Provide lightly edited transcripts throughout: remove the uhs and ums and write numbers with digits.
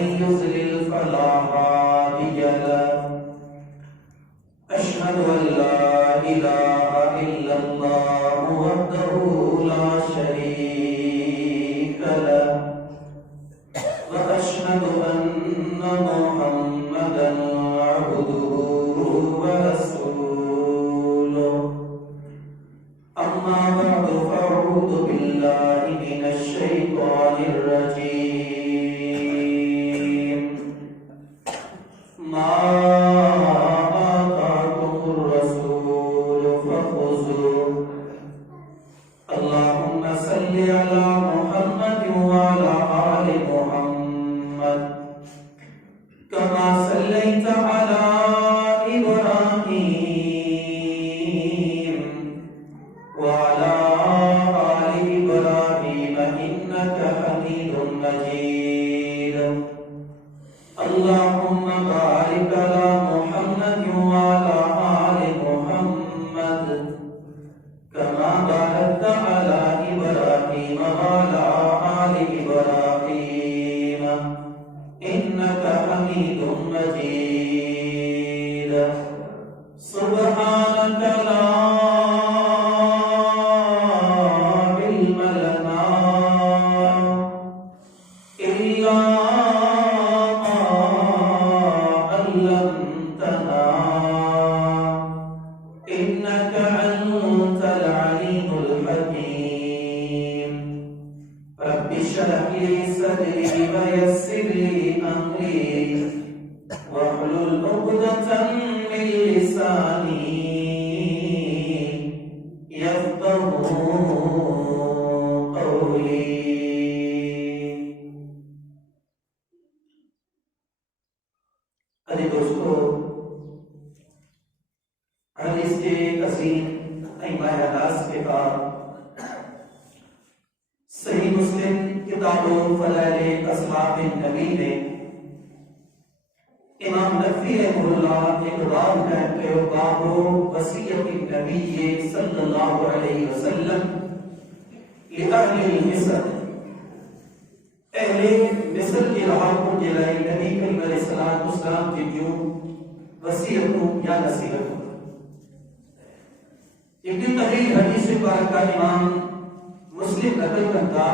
يضلل فلا هادي له أشهد أن لا إله إلا الله وحده لا شريك له وأشهد أن محمدا عبده ورسوله أما بعد فأعوذ بالله من الشيطان الرجيم ما آتاكم الرسول فخذوه اللهم صل على محمد وعلى آل محمد كما صليت على إبراهيم وعلى آل إبراهيم إنك حميد مجيد اللهم بارك على محمد وعلى آل محمد كما باركت على إبراهيم وعلى آل إبراهيم إنك حميد مجيد سبحانك لا علم لنا إلا ما علمتنا إنك أنت العليم الحكيم رب اشرح لي صدري ويسر لي أمري واحلل عقدة من لساني يفقهوا قولي अरे दोस्तों हदीस के अजीम इमाम के बाद सही मुस्लिम किताबों फज़ाइल अस्हाब नबी में इमाम नबवी रहमहुल्लाह एक बाब कहते हैं बाबो वसीयत नबी सल्लल्लाहु अलैहि वसल्लम लिअहलिल मिस्र अहले मिस्र के रहाकों के लिए नबी करीम अलैहिस्सलाम की जो वसीयत या नसीहत इब्न तहरीर हदीस पाक का इमाम मुस्लिम नकल करता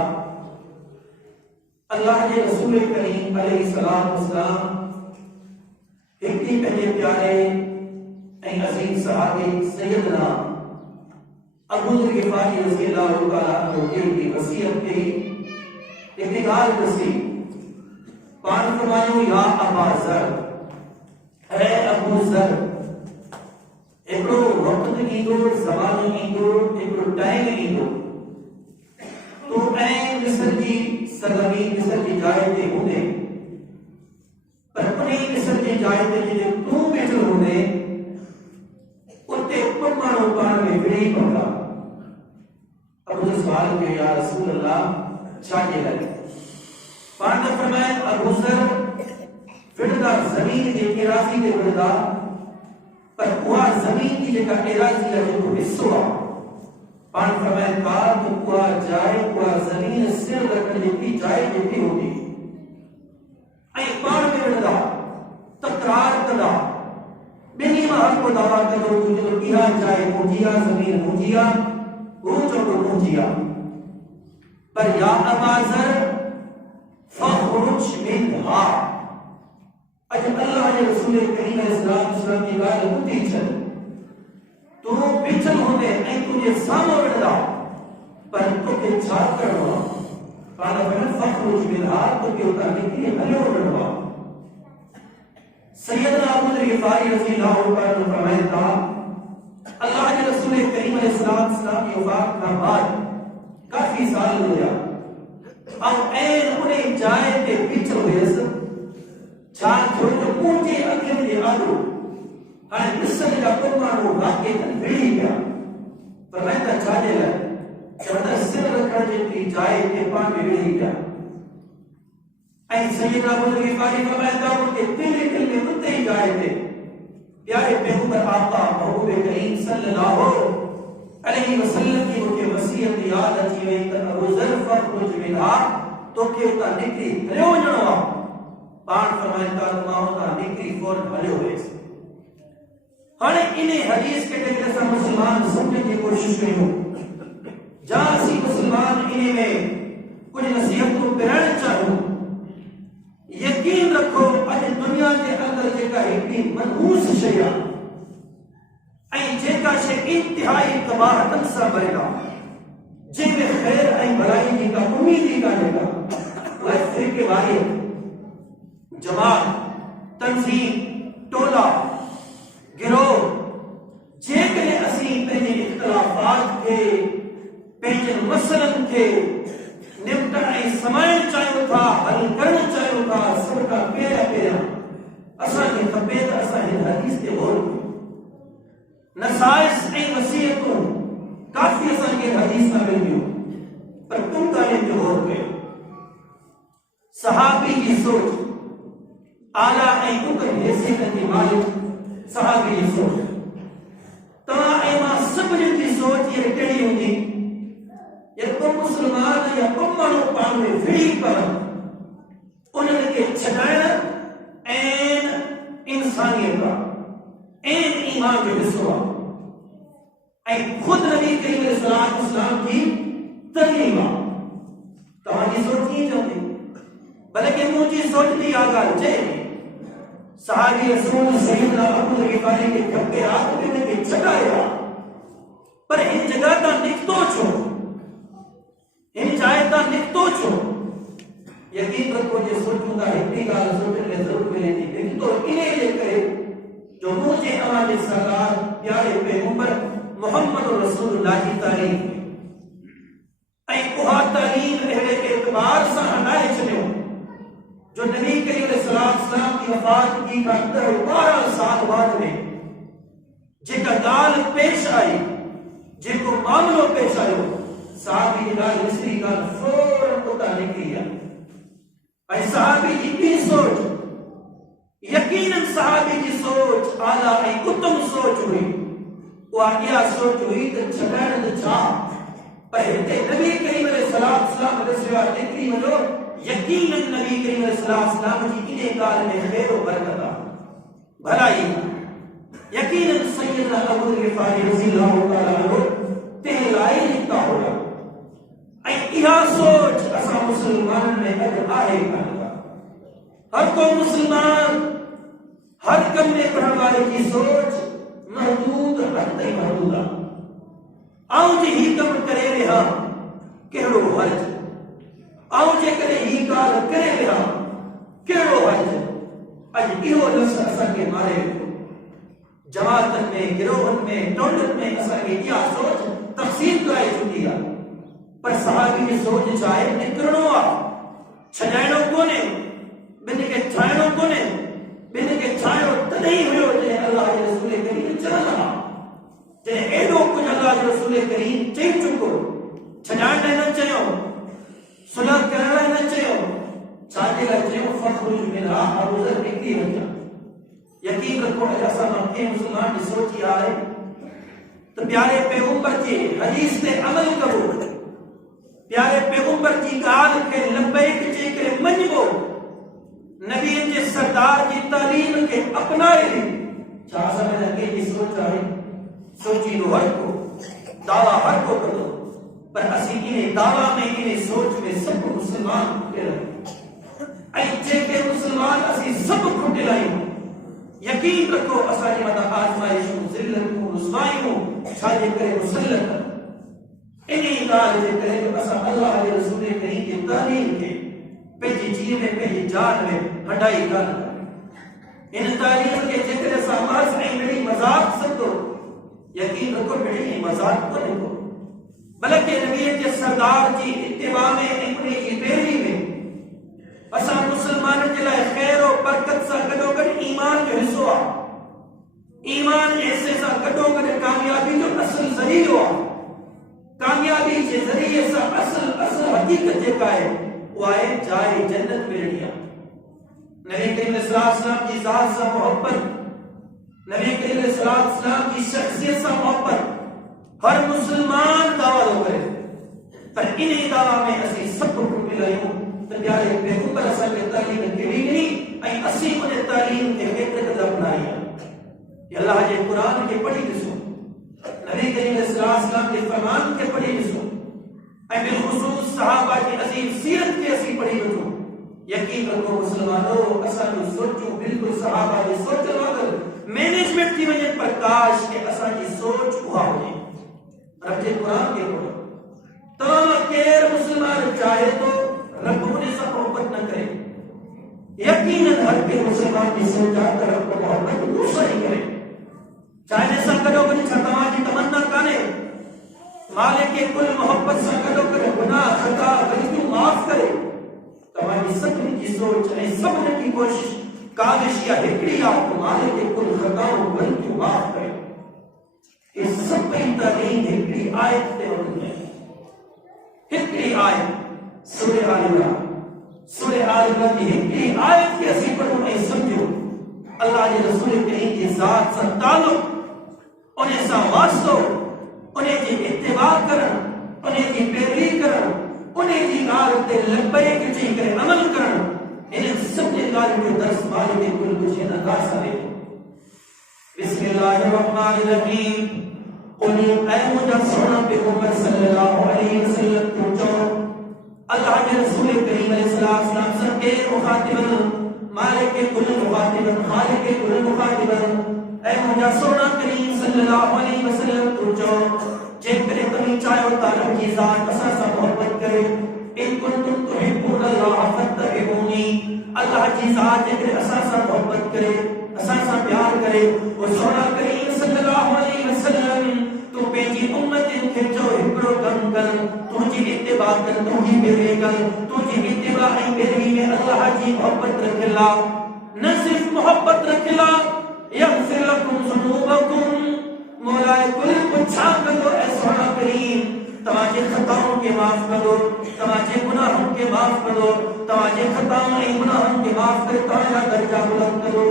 अल्लाह के रसूल करीम अलैहिस्सलाम इतनी पहले प्यारे अजीम सहाबी सैयदना अबू ज़र गिफ़ारी रज़ियल्लाहु तआला अन्हु की वसीयत की इख्तियार रसी पान फरमायो या अबा ज़र है अबू ज़र एकड़ो वक्त ईंदो ज़मानो ईंदो एकड़ो टाइम ईंदो तो ऐं मिस्र जी सरज़मीन मिस्र जी जाइ ते हूंदे पर उन्हीं मिस्र जी जाइ ते जिते तूं वेठो हूंदे उते कुल माण्हू पाण में विड़ी पवंदा अबू सवाल कयो या रसूल अल्लाह छाजे लाइ पाण त फरमाए अबू ज़र विढ़दा ज़मीन जे एराज़ी ते विढ़दा पर उहा ज़मीन जी जेका एराज़ी जो जेको हिस्सो आहे पाण फरमाए था तो उहा जाइ उहा ज़मीन सिर रखण जी जाइ जेकी हूंदी ऐं पाण में विढ़दा तकरार कंदा ॿिन्ही मां हर को दावा कंदो जो इहा जाइ मुंहिंजी आहे ज़मीन मुंहिंजी आहे हू चवंदो मुंहिंजी आहे पर या अबा ज़र फख़रुज मिनहा अॼु अल्लाह जे रसूल करीम अलैहिस्सलाम जी ॻाल्हि ॿुधी छॾ तूं बीठल हूंदे ऐं तुंहिंजे साम्हूं विढ़दा पर तोखे छा करिणो आहे पाण फख़रुज मिनहा तोखे उतां निकिरी हलियो वञिणो आहे सैयदना अबू ज़र गिफ़ारी रज़ियल्लाहु तआला अन्हु फरमाइनि था अल्लाह के रसूल करीम अलैहिस्सलाम की वफ़ात खां बाद काफ़ी साल हुया और ऐन उन्हें जाइ ते बीठो हुयसि छा थियो त मुंहिंजे अखियुनि जे आॾो हाणे मिस्र जा कुल माण्हू वाक़ई विड़ी पिया फरमाइनि था छाजे लाइ चवंदा सिर रखण जेतिरी जाइ ते पाण में विड़ी पिया ऐं सैयदना अबू ज़र गिफ़ारी फरमाइनि था उनखे दिल में उते ई जाइ ते प्यारे पैगंबर आका महबूब करीम सल्लल्लाहु अलैहि वसल्लम की मुझे वसीयत याद अची वई त अबू ज़र फख़रुज मिनहा तोखे उतां निकिरी हलियो वञिणो आहे पाण फरमाइता माओ ता निकरी फौरन हलियो वेस। हाणे इने हदीस के जेके असां मुस्लमान समझण जी कोशिश कयूं, जा असीं मुस्लमान इने में कुछ नसीहतूं पिराइण चाहियूं, यकीन रखो अॼु दुनिया जे अंदर जेका हिकिड़ी मनहूस शइ आहे ऐं जेका शइ इंतिहाई तबाहतनि सां भरियल आहे, जंहिंमें ख़ैर ऐं भलाई जी का उम्मीद ई कान्हे का, उहा फ़िरके वारी जमात, तंज़ीम, टोला, गिरोह, जेकॾहिं असीं पंहिंजे इख़्तिलाफ़ात खे, पंहिंजे मसइलनि खे निपटण ऐं समाइण चाहियूं था, हल करणु चाहियूं था, सभ खां पहिरियां असांखे खपे त असां हिन हदीस ते गौर कयूं। नसाइस ऐं वसीयतूं काफ़ी असांखे हदीस में मिलियूं, पर तुम ॻाल्हियुनि ते गौर कयो। सहाबी जी सोच, आला ऐं उतम हैसियतनि जी मालिक सहाबी जी सोच, तव्हां ऐं मां सभिनी जी सोच इहा कहिड़ी हूंदी? या को मुस्लमान या को माण्हू पाण में विड़ी पवनि, उन्हनि खे छॾाइण ऐं इंसानियत आहे ऐं ईमान जो हिसो आहे ऐं ख़ुदि नबी करीम सल्लल्लाहु अलैहि वसल्लम जी तलीम आहे। तव्हांजी सोच कीअं चवंदी? बल्कि मुंहिंजी सोच जी इहा ॻाल्हि चए, सहाबी रसूल सैयदना अबू गिफ़ारी खे खपे रात में खे छॾाया, पर हिन जगह तां निकितो छो? इन जाइ तां निकितो छो? यकीन रखो जे सोचूं था हिकिड़ी ॻाल्हि सोचण में ज़रूरु मिले थी, निकितो इन जे करे जो मुंहिंजे अव्हां जे सरदार प्यारे पैगंबर मोहम्मद रसूलुल्लाह जी तारीफ़ ऐं उहा तालीम अहिड़े एतबार सां हटाए छॾियो जो नबी करीम सल्लल्लाहु अलैहि वसल्लम की वफ़ात की 12 साल बाद में जेका ॻाल्हि पेश आई, जेको मामलो पेश आयो, सहाबी जी ॻाल्हि विसरी ॻाल्हि फौरन उतां निकिरी आहे। ऐं सहाबी जी ॿी सोच, यकीनन सहाबी जी सोच आला ऐं उत्तम सोच हुई। उहा इहा सोच हुई त छॾाइण त छा, पर हिते नबी करीम सल्लल्लाहु अलैहि वसल्लम ॾिसियो आहे निकिरी वञो, यकीनन नबी करीम सल्लल्लाहु अलैहि वसल्लम जी इन ॻाल्हि में ख़ैर और बरकत आहे, भलाई। यकीनन सैयदना अबू गिफ़ारी रज़ियल्लाहु ताला अन्हु ते लाइ निकिता हुआ ऐं इहा सोच असां मुस्लमाननि में अॼु आहे कान का। हर को मुस्लमान हर कम में करण वारे की सोच महदूद हद ताईं महदूद आहे। आऊं जे ही कम करे रहिया कहिड़ो हर्ज, आऊं जेकॾहिं ही ॻाल्हि करे रहिया कहिड़ो हर्ज। अॼु इहो लफ़्ज़ असांखे मारे वेठो। जमातनि में, गिरोहनि में, टोलनि में असांखे इहा सोच तक़सीम कराए चुकी आहे, पर सहाबी जी सोच छा आहे? निकिरणो आहे, छॾाइणो कोन्हे, ॿिनि खे ठाहिणो कोन्हे। ॿिनि खे ठाहिणो तॾहिं हुयो जॾहिं अलाह जे रसूल करीम चवंदा हुआ, जॾहिं एॾो कुझु अलाह जे रसूल करीम चई चुको, छॾाइण लाइ न चयो, सुलह करण लाइ न चयो, छाजे लाइ चयो? फ़ख़्रुज मिनहा, अबू ज़र निकिरी वञा। यकीन रखो असां कंहिं मुस्लमान जी सोच इहा आहे त प्यारे पैगंबर जी हदीस ते अमल कबो, प्यारे पैगंबर जी ॻाल्हि खे लबैक चई करे मञबो, नबीअ जे सरदार जी तालीम खे अपनाए। छा असां में कंहिंजी सोच आहे? सोचींदो हर को, दावा हर को कंदो, पर असीं इन दावा में, इन सोच में सभु मुस्लमान खुटियल आहियूं ऐं जेके मुस्लमान असीं सभु खुटियल आहियूं। यकीन रखो असांजे मथां आज़माइशूं, ज़िल्लतूं, रुसवाइयूं छाजे करे मुसल्लत इन ॻाल्हि जे करे जो असां अल्लाह जे रसूल करीम जी तालीम खे पंहिंजी जीअं में, पंहिंजी जान में हटाई कान कई। इन तालीम खे जेकॾहिं असां महज़ ऐं मिड़ी मज़ाक सम्झो, यकीन रखो मिड़ी ऐं मज़ाक कोन्हे को, बल्कि नबीअ जे सरदार जी इत्तिबा में ऐं उन जी पैरवी में असां मुस्लमाननि जे लाइ ख़ैर और बरकत सां गॾोगॾु ईमान जो हिसो आहे। ईमान जे हिसे सां गॾोगॾु कामयाबी जो असुल ज़रियो आहे। कामयाबी जे ज़रिए सां असुल हक़ीक़त जेका आहे उहा आहे जाइ जन्नत मिलणी आहे। नबी करीम सल्लल्लाहु अलैहि वसल्लम जी ज़ात सां मोहब्बत, नबी करीम सल्लल्लाहु अलैहि वसल्लम की शख्सियत सां मोहब्बत हर मुस्लमान दावा थो करे, पर इन दावा में असीं सभु मिल आहियूं त प्यारे पैगंबर असांखे तालीम कहिड़ी ॾिनी यकीन रखो मुसलमानों, असा जो सोचो बिल्कुल सहाबा जी सोच वांगुरु मैनेजमेंट थी वञे प्रकाश के असा जी सोच उहा हुजे। रब जे कुरान के पढ़ो, तमाम केर मुसलमान चाहे तो रब उन्हें सां मोहब्बत न करे, यकीनन हर के मुसलमान की सोच आ त रब मोहब्बत दूसरा ही करे। चाहे सां कॾो कॾहिं छा तव्हां जी तमन्ना कान्हे मालिक के कुल मोहब्बत सां कॾो कॾहिं गुनाह खता ग़लतियूं माफ़ करे। तव्हांजी सभिनी जी सोच ऐं सभिनी जी कोशिश काविश इहा हिकिड़ी आहे त मालिक के कुल खताऊं ग़लतियूं माफ़ करे। ये सभई तालीम हिकिड़ी आयत ते हूंदी आहे, हिकिड़ी आयत सूरह आल इमरान, सूरह आल इमरान जी हिकिड़ी आयत खे असीं पढ़ूं ऐं सम्झूं अल्लाह जे रसूल करीम जी ज़ात सां ताल्लुक़, उन सां वास्तो, उन जी इत्तिबा करण, उन जी पैरवी करण, उन जी ॻाल्हि ते लबैक चई करे अमल करण, इन सभिनी ॻाल्हियुनि जो दर्स मालिक के कुल कुझु हिन अदा सां ॾे। बिस्मिल्लाहिर रहमानिर रहीम। कुल ऐ मुंहिंजा सोना पैगंबर सल्लल्लाहु अलैहि वसल्लम तूं चओ अल्लाह जे रसूल करीम अलैहिस्सलाम सां के मुखातिबन, मालिक के कुल मुखातिबन, खालिक के कुल मुखातिबन, ऐ मुंहिंजा सोना करीम सल्लल्लाहु अलैहि वसल्लम तूं चओ जेकॾहिं तव्हीं चाहियो त रब जी ज़ात असां सां मोहब्बत करे, इन कुंतुम तुहिब्बून अल्लाह फत्तबिऊनी, अल्लाह जी ज़ात जेकॾहिं असां सां मोहब्बत करे, असां सां प्यार करे, वो सोना करीम सल्लल्लाहु अलैहि वसल्लम तूं पंहिंजी उम्मतनि खे चओ हिकिड़ो कमु कर, तुंहिंजी इत्तिबा कर, तुंहिंजी पैरवी कर, तुंहिंजी इत्तिबा ऐं पैरवी में अल्लाह जी मोहब्बत रखियल आहे। न सिर्फ मोहब्बत रखियल आहे, यग़फिर लकुम ज़ुनूबकुम, मौलाए कुल पुछा कंदो ऐं सोना करीम तव्हांजे खताउनि खे माफ़ कंदो, तव्हांजे गुनाहनि खे माफ़ कंदो, तव्हांजे खताउनि ऐं गुनाहनि खे माफ़ करे तव्हांजा दर्जा बुलंद कंदो।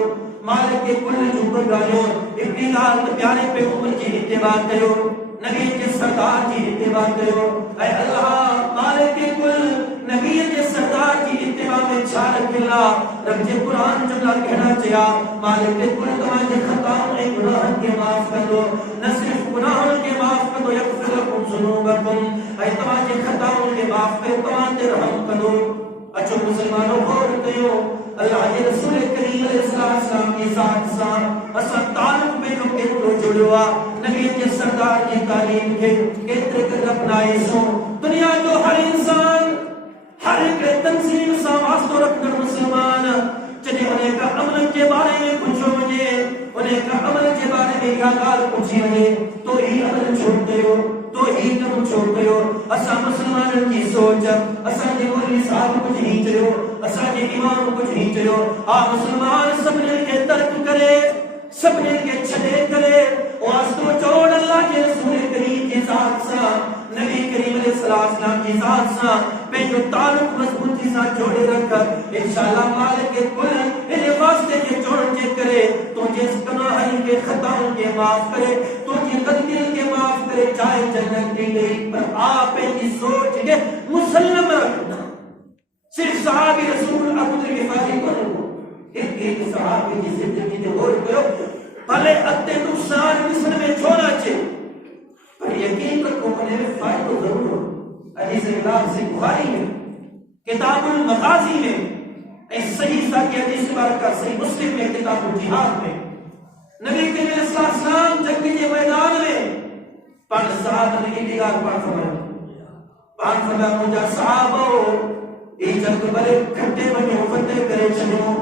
मालिक के कुल जूं बि ॻाल्हियूं हिकिड़ी ॻाल्हि त प्यारे पैगंबर जी इत्तिबा कयो, नबी के सरदार जी इत्तिबा कयो, ऐं अल्लाह मालिक के कुल नबी के सरदार जी इत्तिबा में छा रखियल आहे। रब जे कुरान जुमला कहना चया मालिक के कुल तव्हांजे खताउनि ऐं गुनाहनि खे माफ़ कंदो, न सिर्फ गुनाहनि खे माफ़ कंदो, यग़फिर लकुम ज़ुनूबकुम, ऐं तव्हांजे खताउनि खे माफ़ करे तव्हां ते रहम कंदो। अचो मुसलमानों गौर कयो, अल्लाह जे रसूल करीम अलैहिस्सलाम जी ज़ात सां असां ताल्लुक़ पंहिंजो केतिरो जुड़ियो आहे, नबी जे सरदार जी तालीम खे केतिरे क़दर अपनाईसूं। दुनिया जो हर इंसान, हर हिकु तंज़ीम सां वास्तो रखंदड़ मुसलमान जॾहिं उन खां अमल जे बारे में पुछियो वञे, उन खां अमल जे बारे में इहा ॻाल्हि पुछी वञे तो ही अमल छो कयो, तो ही कमु छो कयो। असां मुसलमाननि जी सोच, असांजे मौलवी साहब कुझु ही चयो, असांजे इमाम कुझु ही चयो, हा मुसलमान सभिनी खे तर्क करे, सभिनी खे छॾे करे वास्तो जोड़ अल्लाह जे रसूल करीम जी ज़ात सां, नबी करीम अलैहिस्सलाम जी ज़ात सां पंहिंजो ताल्लुक़ मज़बूती सां जोड़े रख। इंशाअल्लाह मालिक के कुल इन वास्ते जे जोड़ण जे करे तुंहिंजे गुनाहनि खे खताउनि खे माफ़ करे, तुंहिंजी ग़लतियुनि खे माफ़ करे चाहे जन्नत ॾेई ॾेई, पर आप पंहिंजी सोच खे मुसल्लम रखना। सिर्फ सहाबी रसूल अबू ज़र ग़िफ़ारी कोन्हे, एक सहाबी जी ज़िंदगी ते गौर कयो, भले अॻिते नुक़सान ॾिसण में छो न अचे, पर यकीन रखो उन में फ़ाइदो ज़रूर हो। हदीस इमाम से बुखारी में, किताबुल मग़ाज़ी में, ऐं सही साकी हदीस मुबारक सही मुस्लिम में, किताबुल जिहाद में, नबी करीम अलैहिस्सलाम जंग जे मैदान में पाण साहब ने इहा ॻाल्हि पाण फरमायो, मुंहिंजा सहाबो ई जंग भले खटे वञो फतेह करे छॾियो,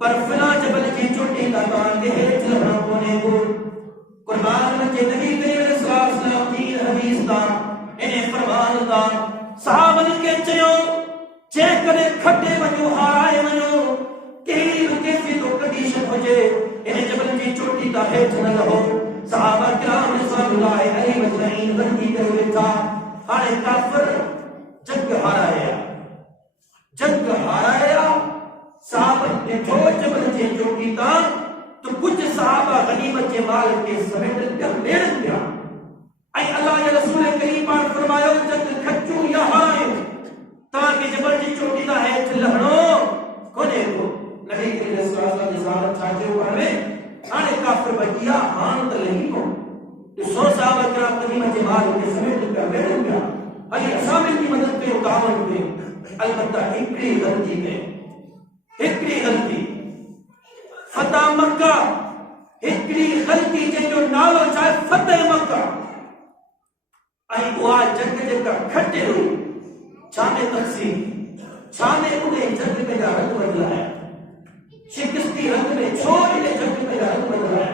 पर फलां जबल जी चोटी तां तव्हांखे हेठि लहणो कोन्हे को। कुर्बान वञे नबी करीम अलैहिस्सलाम जी हदीस तां, इन फरमान तां सहाबनि खे चयो जेकॾहिं खटे वञो, हाराए वञो, कहिड़ी बि कैफ़ियत कंडीशन हुजे, इन जबल जी चोटी तां हेठि न लहो। सहाबा किराम रिज़वानुल्लाहि अलैहिम अजमईन गलती करे वेठा। हाणे काफ़िर जंग हाराया, साहब ॾिठो जबल जे चोटी तां तो कुझु सहाबा गनीमत जे माल खे समेटनि पिया, लेड़नि पिया, ऐं अल्लाह जे रसूल करीम पाण फरमायो जंग खचूं या हारायूं, तव्हांखे जबल जी चोटी तां हेठि लहणो कोन्हे को। नबी करीम अलैहिस्सलाम जी ज़ात छा चयो पाण में, हाणे काफ़िर बची विया, हाणे त लही को। ॾिसो सहाबा किराम गनीमत जे माल खे समेटनि पिया, लेड़नि पिया, हली असां ॿिनि जी मदद कयो, तावन कयो, अलबत्ता हिकिड़ी ग़लती कई, फतह मक्का हिकड़ी गलती जो नालो चाहे फतह मक्का आई उहा जंग जेका खटे हुई छाने तक़सीम छाने उन्हें जंग में रंग बदला है शिकस्ती रंग में छो इन्हें जंग में रंग बदला है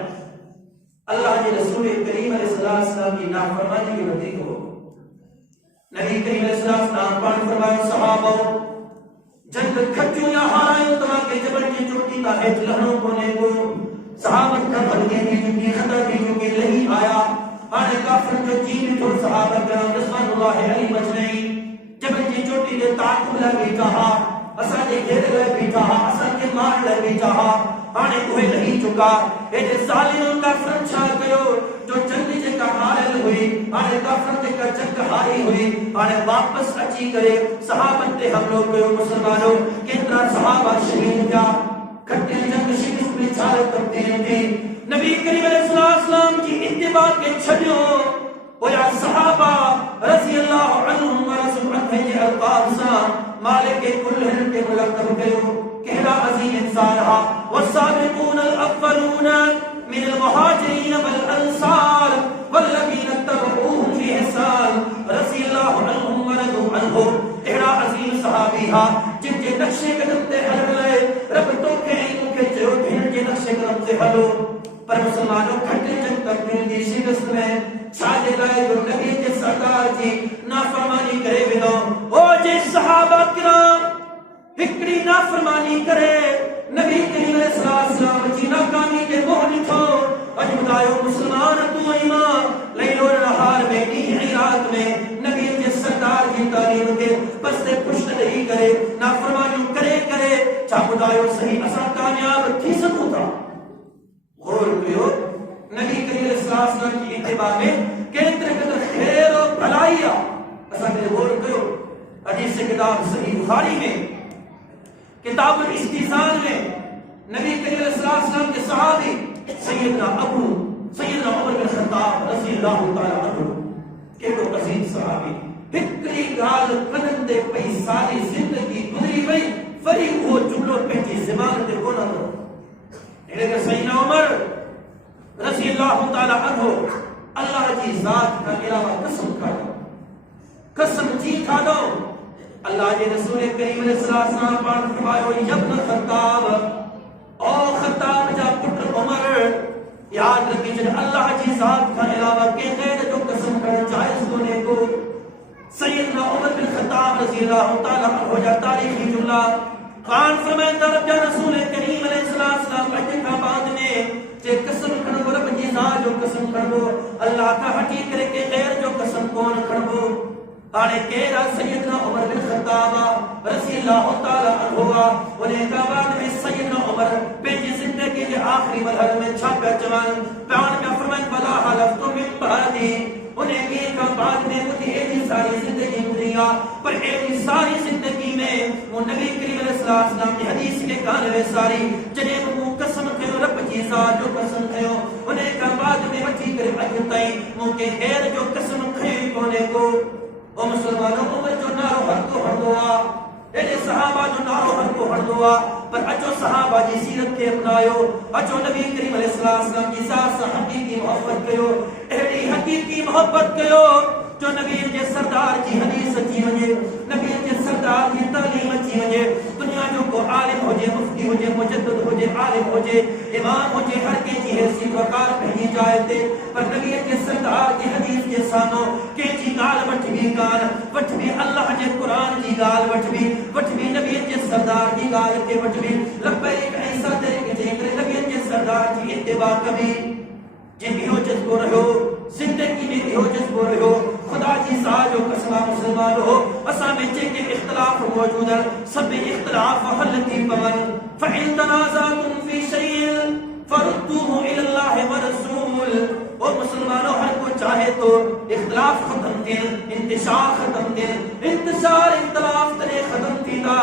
अल्लाह के रसूल करीम अलैहिस्सलाम की नाफरमानी की वजह को नबी करीम अलैहिस्सलाम पान फरमायो सहाबा जंग खटियो या हारायो तमा के जबल की चोटी का हेठ लहणो कोने को सहाबत का भलके की खतर की लही आया आने काफिर जो चीन तो सहाबा करम रज़ियल्लाहु अलैहि मजमईन जबल की चोटी दे ताक़ुब ला बैठा हा असा दे घेर ला बैठा हा असा के मार ला बैठा हा आने कोई नहीं चुका ए जे जालिमों का फरछा कयो जो जंग जे का हारल हुई आने काफिर जे का जंग हारी हुई आने वापस अची करे सहाबत ते हमलो कयो मुसलमानों केतरा सहाबा शहीद थिया खटे जंग शिकस्त में छाल करते थे नबी करीम अलैहिस्सलाम की इत्तिबा के छड़ियो और या सहाबा रज़ियल्लाहु अन्हुम व रज़ुअन के अल्फाज सा मालिक कुल हिल के मुलक़ब कयो कहरा अजीम इंसान हा वसाबिकून अल-अव्वलून मिन अल-मुहाजिरीन वल अंसार वल्लज़ीना तबऊहुम फी ihसान रज़ियल्लाहु अन्हुम व रज़ु अन्हु कहरा अजीम सहाबी हा जिनके नक्शे कदम ते हलले रब तो के मुके जो दिन के नक्शे कदम से हलो पर मुसलमानों खट्टे जंग करने की शिकस्त में छाजे लाए जो नबी के सरदार की नाफरमानी करे बिनो ओ जे सहाबा किराम हिकड़ी नाफरमानी करे नबी करीम अलैहिस्सलाम की नाकामी के मोहन थो अज बतायो मुसलमान तू ईमान लैलो नहार में दी रात में नबी के सरदार की तालीम के बस से पुष्ट नहीं करे नाफरमानी करे चा बतायो सही असा कामयाब थी सकूता गौर करो नबी करीम अलैहिस्सलाम की इत्तिबा में केतरे कदर खैर और भलाईया असा के गौर करो हदीस किताब सही बुखारी में किताबुल इस्तिज़ान में नबी करीम अलैहिस्सलाम के सहाबी सैयदना उमर बिन खत्ताब रज़ियल्लाहु तआला अन्हु के तो अजीज सहाबी हिकड़ी गाल कनन दे पई सारी जिंदगी गुजरी पई फरी वो जुमलो पंहिंजी ज़बान ते कोन हो इनके सैयदना उमर रज़ियल्लाहु तआला अन्हु अल्लाह की जात का अलावा कसम जी खादो अल्लाह के रसूल करीम अलैहिस्सलाम पान फरमायो इब्न खत्ताब ओ खत्ताब जा पुत्र उमर याद रखी जब अल्लाह की जात का अलावा के गैर जो कसम कर जायज होने को सैयदना उमर बिन खत्ताब रज़ियल्लाहु तआला अन्हु जा तारीखी जुमला कान फरमाए तरफ जा रसूल करीम अलैहिस्सलाम अटे का बाद में जे कसम खणबो रब जी जात जो कसम खणबो अल्लाह का हटी करे के गैर जो कसम कौन खणबो आने केरा सैयदना उमर बिन खत्ताब रज़ियल्लाहु तआला अन्हु उन्हें का बाद में सैयदना उमर पेजी जिंदगी के आखिरी मरहले में छापा जवान बयान में फरमाया बला हलफ्तु मिन बादी उन्हें के का बाद में मुझे ऐसी सारी जिंदगी गुजरिया पर ऐसी सारी जिंदगी में वो नबी करीम अलैहिस्सलाम की हदीस के कान में सारी जने वो कसम कयो रब जी जात जो कसम कयो उन्हें का बाद में वठी करे अज ताई मुके गैर जो कसम कयो कोने को ओ मुसलमानों उमर जो नारो हर को हरदोआ एने सहाबा जो नारो हर को हरदोआ पर अचो सहाबा जी सीरत के अपनायो अचो नबी करीम अलैहिस्सलाम की साथ हकीकी मोहब्बत कयो एडी हकीकी मोहब्बत कयो जो नबी के सरदार की हदीस अची वने नबी के सरदार की तालीम अची वने दुनिया जो को आलिम हो जे मुफ्ती हो जे मुजद्दिद हो जे आलिम हो जे इमाम हो जे हर के जी हैसियत वकार पहनी जाए थे पर नबी के सरदार की हदीस के सानो के जी गाल वठबी कान वठबी अल्लाह के कुरान की गाल वठबी नबी के सरदार की गाल के वठबी लब्बैक ऐसा तेरे के जेकर नबी के सरदार की इत्तिबा कभी जे बेहोजत को रहो जिंदगी में बेहोजत को रहो खुदा की साज और कसम मुसलमान हो असा में जे के इख्तिलाफ मौजूद है सब इख्तिलाफ हल की पवन फइन तनाज़अतुम फी शैइन फरुद्दूहु इला अल्लाह व रसूल ओ मुसलमानों हर को चाहे तो इख्तिलाफ खत्म दिन इंतशार खत्म दिन इंतशार इख्तिलाफ तरे खत्म थीदा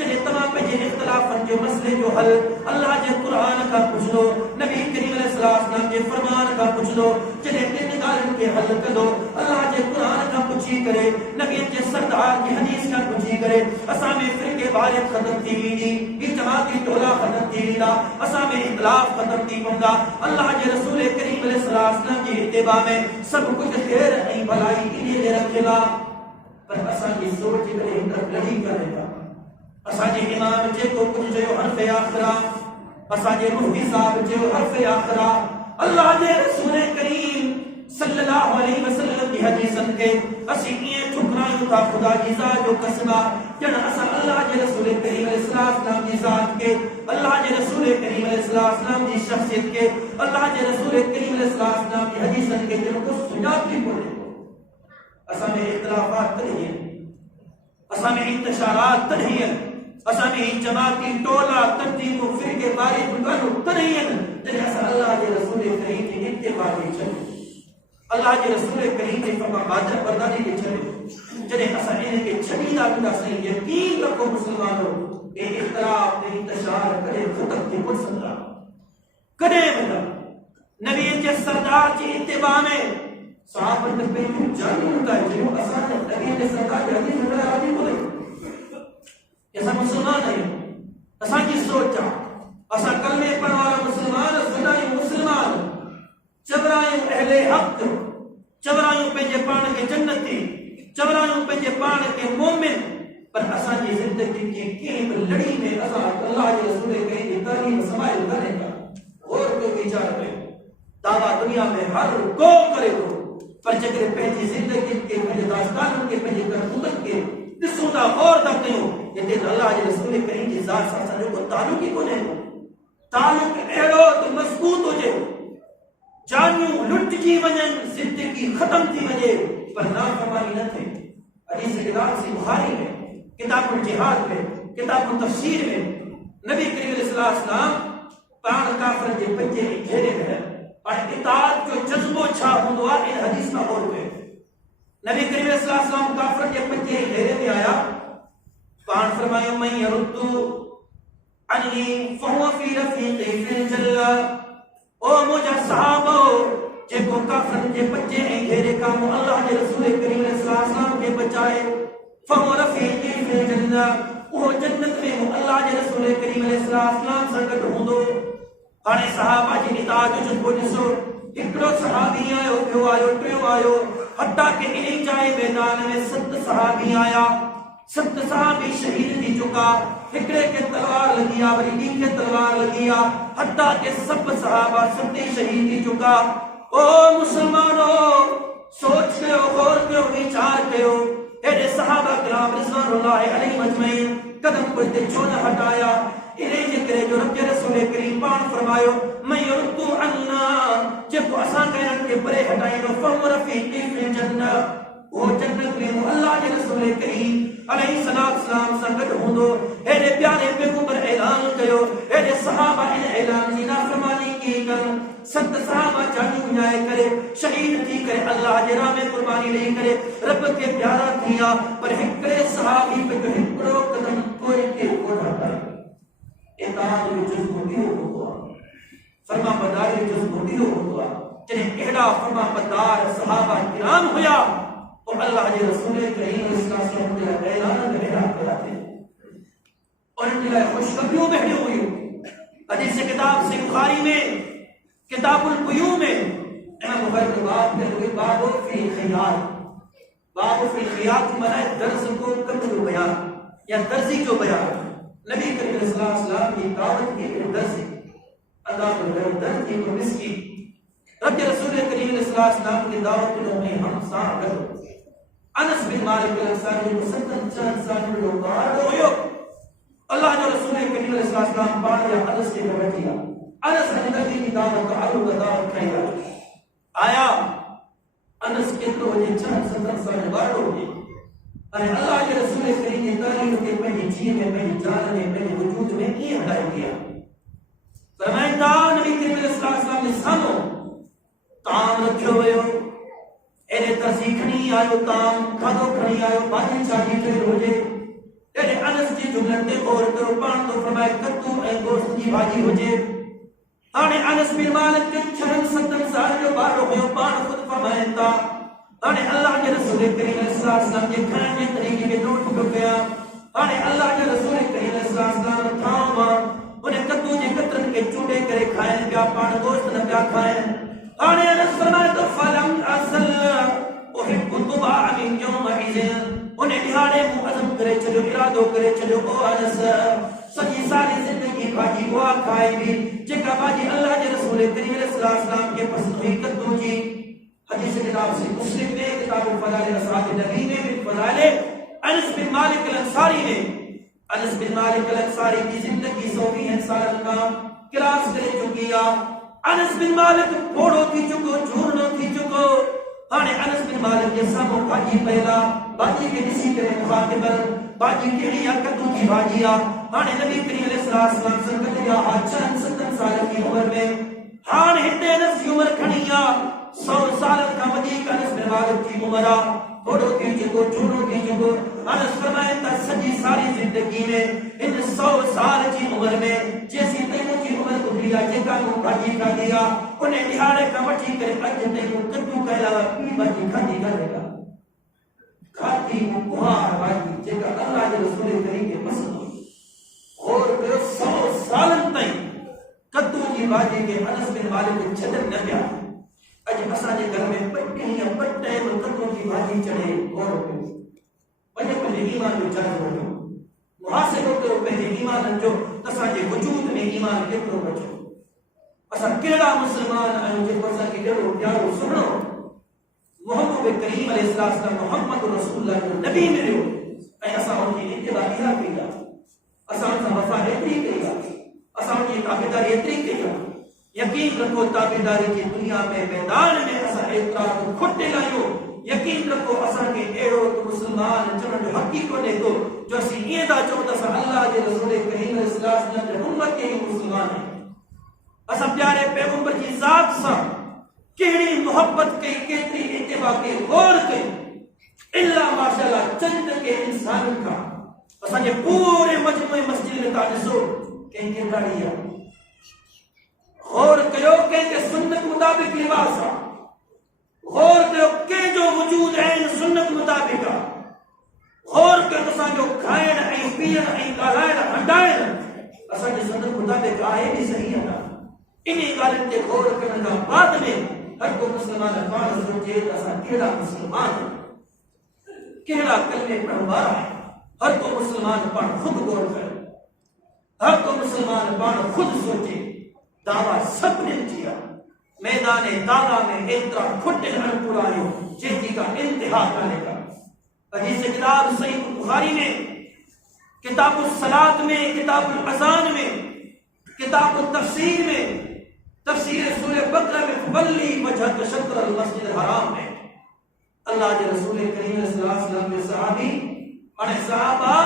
चले तमाम पे जे इख्तिलाफ जो मसले जो हल अल्लाह के कुरान का पूछ लो नबी करीम अलैहिस्सलाम के फरमान का पूछ लो चले तीन गालन के हल कर दो अल्लाह के कुरान का पूछी करे नबी के सरदार की हदीस का पूछी करे असा में फिर के बारे खत्म थी नी ये जमाती टोला खत्म थी वेंदा असां में इख्तिलाफ खत्म थी पवंदा अल्लाह जे रसूल करीम अलैहिस्सलाम जी इत्तिबा में सब कुछ ख़ैर ऐं भलाई इन जे रखियला पर असां जी सोच करे हिक लड़ी करेगा असां जे इमाम जेको कुछ चयो हर्फ आखिरा असां जे मुफ्ती साहब चयो हर्फ आखिरा अल्लाह जे रसूल करीम सल्लल्लाहु अलैहि वसल्लम की हदीसन के असी ये ठुकरायूं था खुदा की जात जो कसमा जन असा अल्लाह के रसूल करीम अलैहिस्सलाम की जात के अल्लाह के रसूल करीम अलैहिस्सलाम की शख्सियत के अल्लाह के रसूल करीम अलैहिस्सलाम की हदीसन के जन को सुजात भी बोले असा में इख्तिलाफात नहीं है असा में इंतशारात नहीं है असा में जमाती टोला तंजीम फिरके बारी बुलवानो नहीं है जन असा अल्लाह के रसूल करीम की इत्तिबा के चले अल्लाह के रसूल करीम ने फरमा बादर बर्दारी के चले जने असा इनके छडीदा बिना सही यकीन रखो मुसलमानों ए इख्तिलाफ ने इंतशार करे खत्म के मुसलमान करे बता नबी के सरदार की इत्तिबा में साहब ने पे जानी होता है जो असा नबी के सरदार जानी होता है आदमी बोले ऐसा मुसलमान है असा की सोचा असा कलमे पढ़ने वाला मुसलमान सदाई मुसलमान चबरायूं अहले हक चबरायूं पंहिंजे पाण खे जन्नती चबरायूं पंहिंजे पाण खे मोमिन पर असांजी ज़िंदगी जी कंहिं बि लड़ी में असां अल्लाह जे रसूल कई जी तालीम संभाल करे था और को वीचार कयो दावा दुनिया में हर को करे थो पर जेकर पंहिंजी ज़िंदगी के पंहिंजे दास्तान के पंहिंजे करतूतन के ॾिसूं था गौर था कयूं हिते अल्लाह जे रसूल कई जी ज़ात सां असांजो को तालुक ई कोन्हे तालुक अहिड़ो त मज़बूत हुजे जानियूं लुट जी वजन जिंदगी खत्म थी वजे पर नाफरमानी न थे हदीस किताब से बुखारी में किताबुल जिहाद में किताबुल तफसीर में नबी करीम अलैहि सलाम पाण काफर जे पंजे घेरे में और इताअत जो जज्बो छा हुंदो आहे इन हदीस में और में नबी करीम अलैहि सलाम काफर जे पंजे घेरे में आया पाण फरमायो मैं यरुद्दु अनी फहुव फी रफीक़ी फिल जन्नह ओ मुझा सहाबो जेको काफर जे बच्चे ऐं घेरे का अल्लाह के रसूल करीम अलैहिस्सलाम के बचाए फहुव रफीक़ी फिल जन्नह ओ जन्नत में अल्लाह के रसूल करीम अलैहिस्सलाम सां गॾु हूंदो हाणे सहाबा जी इताअत जो जज्बो ॾिसो हिकिड़ो सहाबी आयो ॿियो आयो टियों आयो हटा के इन जाए मैदान में 7 सहाबी आया 7 सहाबी शहीद थी चुका हिकड़े के तलवार लगी आ वरी ॿी के तलवार लगी आ हटा के सब सहाबा 7 शहीद थी चुका ओ मुसलमानों सोच कयो गौर कयो विचार कयो एडे सहाबा किराम रिज़वानुल्लाहि अलैहिम अजमईन कदम पर ते छो न हटाया इने जे करे जो रब रसूल करीम पाण फरमायो मैं युरतु अन्ना जेको असां कहन के परे हटाइनो फहुव रफीक़ी फिल जन्नह वो जन्नत में अल्लाह के रसूल करीम अलैहि सलाम सां गॾु हूंदो एडे प्यारे पैगंबर ऐलान कयो एडे सहाबा इन ऐलान जी नाफरमानी की कन 7 सहाबा जानियूं विञाए करे शहीद थी करे अल्लाह जे राह में कुर्बानी ॾेई करे रब के प्यारा थिया पर हिकड़े सहाबी पे जो हिकड़ो कदम कोई के कोन हटायो इताअत जो जज्बो इहो हूंदो आहे फरमा बरदारी जो जज्बो इहो हूंदो आहे जॾहिं अहिड़ा फरमा बरदार सहाबा किराम हुया तो अल्लाह के रसूल करीम अलैहिस्सलाम ने ऐलान करा थे और इनके खुशखबरियों में हड़ी हुई हदीस किताब से बुखारी में किताबुल बुयू में इमाम बुखारी की बात में हुई बाबु फी खियात माने दर्स को कम जो बयान या दर्जी जो बयान नबी करीम अलैहिस्सलाम की दावत के दर्जी अल्लाह को दर्ज की मिस्की रब रसूल करीम अलैहिस्सलाम की दावत में हम साथ गए अनस बिन मालिक अल-अंसारी मुसद्दद चांद साहब जो बात हुयो अल्लाह जो रसूल करीम अलैहिस्सलाम बात या अनस के बैठिया अनस ने नबी की दावत का आलू का दावत खाया आया अनस के तो ये चांद साहब बात हो गई अरे अल्लाह के रसूल करीम ने तारीफ के मेरी जी में मेरी जान में मेरे वजूद में ये हटाई किया फरमाया नबी करीम अलैहिस्सलाम ने सामो ताम रखियो वयो एरे तरसी खणी आयो ताम खादो खणी आयो भाजी चाजी ते रोजे एरे अनस जी जुमलन ते गौर करो पाण तो फरमाए कद्दू ऐं गोश्त जी भाजी हुजे हाणे अनस बिन मालिक के 6-7 साल जो बारो हुयो पाण खुद फरमाइन था हाणे अल्लाह के रसूल करीम अलैहिस्सलाम जे खाने जे तरीके के नोट कयो हाणे अल्लाह के रसूल करीम अलैहिस्सलाम था उन्हें पिया पान गोश्त न पिया खाए आने अनस फरमाए तो फलम असल उहिब्बु तुबा मिन यौमइज़िन उन्हें दिहाड़े मुअज़्ज़म करे चलो इरादो करे चलो ओ अनस सजी सारी जिंदगी भाजी हुआ खाएगी जेका भाजी अल्लाह के रसूल करीम सल्लल्लाहु अलैहि वसल्लम के पसंद हुई कद्दू जी हदीस किताब से मुस्लिम में किताब फज़ाइल असहाब नबी में भी फज़ाइल अनस बिन मालिक अल-अंसारी ने अनस बिन मालिक अल-अंसारी की जिंदगी 120 साल का क्लास करे चुकिया अनस बिन मालिक फोड़ो थी चुको झूरनो थी चुको हाने अनस बिन मालिक के सब भाजी पहला भाजी के किसी करे मुखातिबल भाजी केड़ी या कद्दू की भाजिया हाने नबी करीम सल्लल्लाहु अलैहि वसल्लम सरकत या हाजन 70 साल की उम्र में हान हिते अनस की उम्र खणिया 100 साल का वधीक अनस बिन मालिक की उम्र थोड़ो थी चुको झूरो थी चुको अनस फरमाए त सजी सारी जिंदगी में इन 100 साल की उम्र में जैसी तैमू की उम्र गुजरिया जेका को भाजी खा दिया उन्हें दिहाड़े का वठी करे अज तैमू कद्दू के अलावा की भाजी खादी करेगा खाती मुहार भाजी जेका अल्लाह के रसूल करीम के पसंद हो और फिर 100 साल तक कद्दू की भाजी के अनस बिन मालिक छदन न गया अज असा जे घर में पट्टे या पट्टे कद्दू की भाजी चढ़े और पजे पजे ईमान जो चाहे हो मुहासिबो करो पहले ईमान जो तसा जे वजूद में ईमान केतरो बचो असा केड़ा मुसलमान आयो जे असा के केड़ो प्यारो सुनो मोहम्मद करीम अलैहिस्सलाम मोहम्मद रसूलुल्लाह जो नबी मिलियो ऐ असा उनकी इत्तिबा इहा कईला असा उनका वफा एतरी कईला असा उनकी ताबेदारी एतरी कईला यकीन रखो ताबेदारी की दुनिया में मैदान में असा एतरा खुटे लायो यकीन रखो असा के एड़ो तो मुसलमान चरण जो हकीको ने को जो सी ईदा चौदा सा अल्लाह के रसूल करीम अलैहिस्सलाम ने उम्मत के मुसलमान है असा प्यारे पैगंबर की जात सा केड़ी मोहब्बत के केतरी इत्तिबा के गौर के इल्ला माशाअल्लाह चंद के इंसान का असा के पूरे मजमुए मस्जिद में ताजसो के गाड़िया गौर करो के सुन्नत मुताबिक लिबास गौर करो के जो वजूद है सुन्नत मुताबिक गौर करो असा जो खाएण ऐ पीएण ऐ गालाएण हंडाएण असा के सुन्नत मुताबिक आहे भी सही है ना इन्हीं गालन के गौर करण का बाद में हर को मुसलमान पान सोचे असा केड़ा मुसलमान केड़ा कलमे पढ़वा हर को मुसलमान पान खुद गौर करे हर को मुसलमान पान खुद सोचे दावा सबने किया मैदान दागा में इतना खुटे अनपुरायो जेकी का इंतहा करने का हदीस किताब सही बुखारी में किताबुल सलात में किताबुल अज़ान में किताबुल तफसीर में तफसीर सूरह बकरा में वल्ली वजह शत्र अल मस्जिद हराम में अल्लाह के रसूल करीम सल्लल्लाहु अलैहि वसल्लम के सहाबी और सहाबा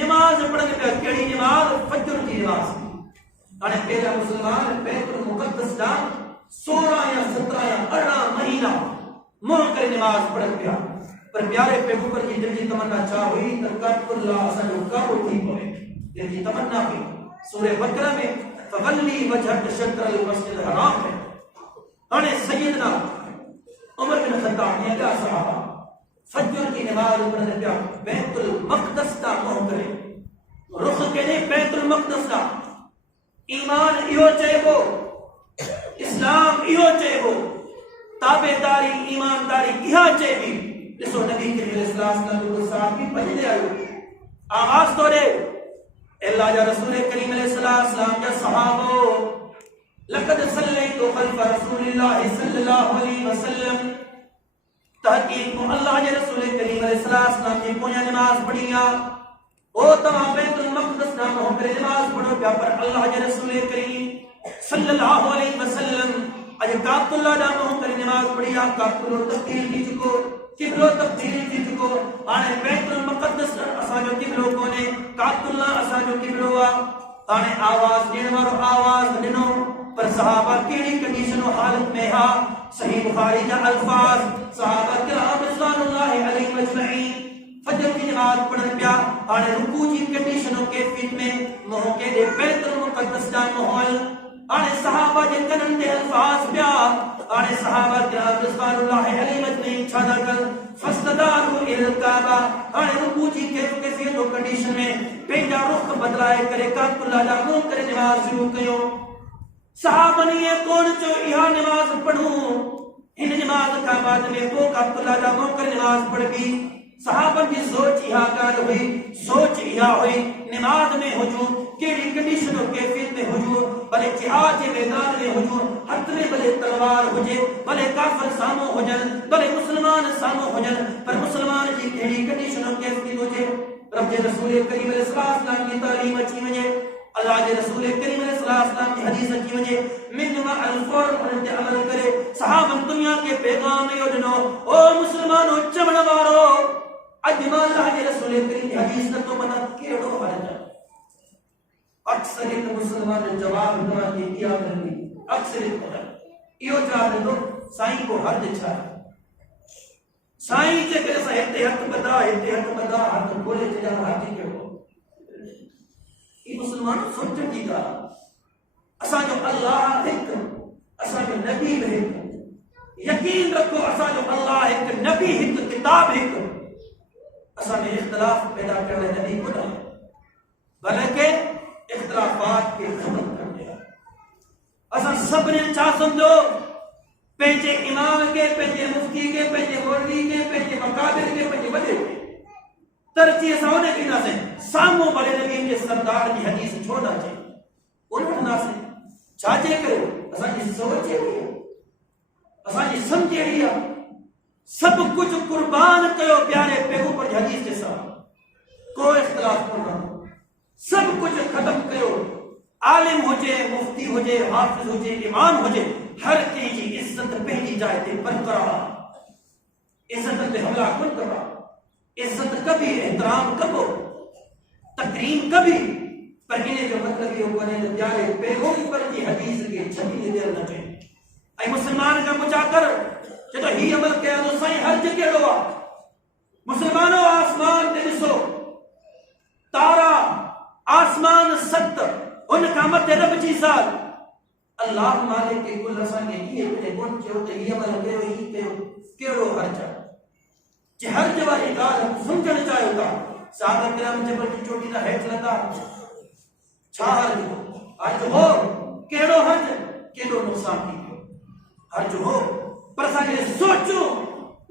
नमाज पढ़ने पे केड़ी नमाज फजर की नमाज और पहला मुसलमान बैतुल मुक़द्दस दा 16 या 17 या 18 महीना मोह कर नमाज पढ़ गया पर प्यारे पैगंबर की दिल की तमन्ना चाह हुई तो कब्रुल्लाह असा जो कब्र थी पवे दिल की तमन्ना हुई सूरह बकरा में फवल्ली वजहक शत्र अल मस्जिद हराम है अने सैयदना उमर बिन खत्ताब ने क्या सहाबा फजर की नमाज पढ़ने पे बैतुल मक़दस दा मोह करे रुख के ने बैतुल मक़दस दा ईमान इहो चइबो इस्लाम इहो चइबो ताबेदारी ईमानदारी इहा चइबी ॾिसो नबी करीम अलैहिस्सलाम जो साथ भी पढ़ले आयो आवाज तोड़े अल्लाह जा रसूल करीम अलैहिस्सलाम जा सहाबो लक़द सल्लैतु खल्फ रसूलिल्लाह सल्लल्लाहु अलैहि वसल्लम तहकीक अल्लाह जे रसूल करीम अलैहिस्सलाम की पोया नमाज पढ़िया ओ तमाम बैतुल मक़दस ना मोह करे नमाज पढ़ो पिया पर अल्लाह के रसूल करीम सल्लल्लाहु अलैहि वसल्लम अज काबतुल्लाह ना मोह करे नमाज पढ़िया काबतुल्लाह तब्दील की चुको किबलो तब्दील की चुको आने बैतुल मुक़द्दस असा जो किबलो कोने काबतुल्लाह असा जो किबलो आ आने आवाज देने वालो आवाज दिनो पर सहाबा केड़ी कंडीशन और हालत में हा सही बुखारी का अल्फाज सहाबा किराम रिज़वानुल्लाहि अलैहिम अजमईन फजर की नमाज पढ़न पिया आने रुकू जी कंडीशन और कैफियत में मोह के दे बैतुल मुक़द्दस दा माहौल आने सहाबा जे कनन दे अल्फाज पिया आने सहाबा किराम रिज़वानुल्लाहि अलैहिम अजमईन छादा कर फस्तदारु इल काबा आने रुकू जी कैफियत और कंडीशन में पेंजा रुख बदलाए करे काबतुल्लाह दा मुंह करे नमाज शुरू कयो सहाबनी ये कौन जो यह नमाज पढ़ूं इन नमाज का बाद में को का अब्दुल्ला दा मौकर नमाज पढ़ गई सहाबन की सोच यह कान हुई सोच यह हुई नमाज में हुजूर केड़ी कंडीशन और कैफियत में हुजूर भले जिहाद के मैदान में हुजूर हाथ में भले तलवार हुजे भले काफिर सामो हुजन भले मुसलमान सामो हुजन पर मुसलमान की केड़ी कंडीशन और कैफियत हुजे रब के रसूल करीम अलैहि सलाम की तालीम अच्छी वजे अल्लाह के रसूल करीम अलैहि सलाम की हदीस अच्छी वजे मिनमा अल-फौर उन ते अमल करे सहाबन दुनिया के पैगाम योजनो ओ मुसलमानो चमड़ वारो अजमा अल्लाह के रसूल करीम की हदीस न तो मना केड़ो हरज अक्सर एक मुसलमान जवाब दुआ के दिया करनी अक्सर एक यो जवाब दो साईं को हर दिशा साईं जे करे सा हेते हथ बदा हाथ खोले चला हाथ के हो ई मुसलमान सोच की गा असा जो अल्लाह एक असा जो नबी एक यकीन रखो असा जो अल्लाह एक नबी एक किताब एक असा में इख्तिलाफ पैदा करने नबी को ना बल्कि इख्तिलाफात के खत्म कर दिया असा सब ने चा समझो पेजे इमाम के पेजे मुफ्ती के पेजे मौलवी के पेजे मकाबिर के पेजे वडे तरची सावने की ना से सामो बड़े नबी के सरदार की हदीस छोड़ना चाहिए उन्होंने ना से छाजे करो असा की सोचे असा की समझे लिया सब कुछ कुर्बान कयो प्यारे पैगंबर हदीस के साथ कोई इख्तिलाफ न करो सब कुछ खत्म कयो आलिम होजे मुफ्ती होजे हाफिज होजे इमाम होजे हर की इज्जत पहली जाए ते बरकरार इज्जत पे हमला कौन करा इज्जत कभी एहतराम कबो तकरीम कभी पर इन्हें जो मतलब ये बने तो प्यारे पैगंबर की हदीस के छवि देर न चाहिए आई मुसलमान का मुजाकर कि तो ही अमल किया तो सही हर जगह लोआ मुसलमानों आसमान ते दिसो तारा आसमान सत्य उनका मत रब जी साल अल्लाह मालिक के कुल रसन के ये ते कोन जो ते ये अमल कयो ही ते केड़ो हर्जा जे हर जवारी गाल समझण चाहियो था साहब किराम जबल की चोटी ना हेठ लगा छा हर्ज हो केड़ो हर्ज केड़ो नुकसान की हर्ज हो पर सागे सोचो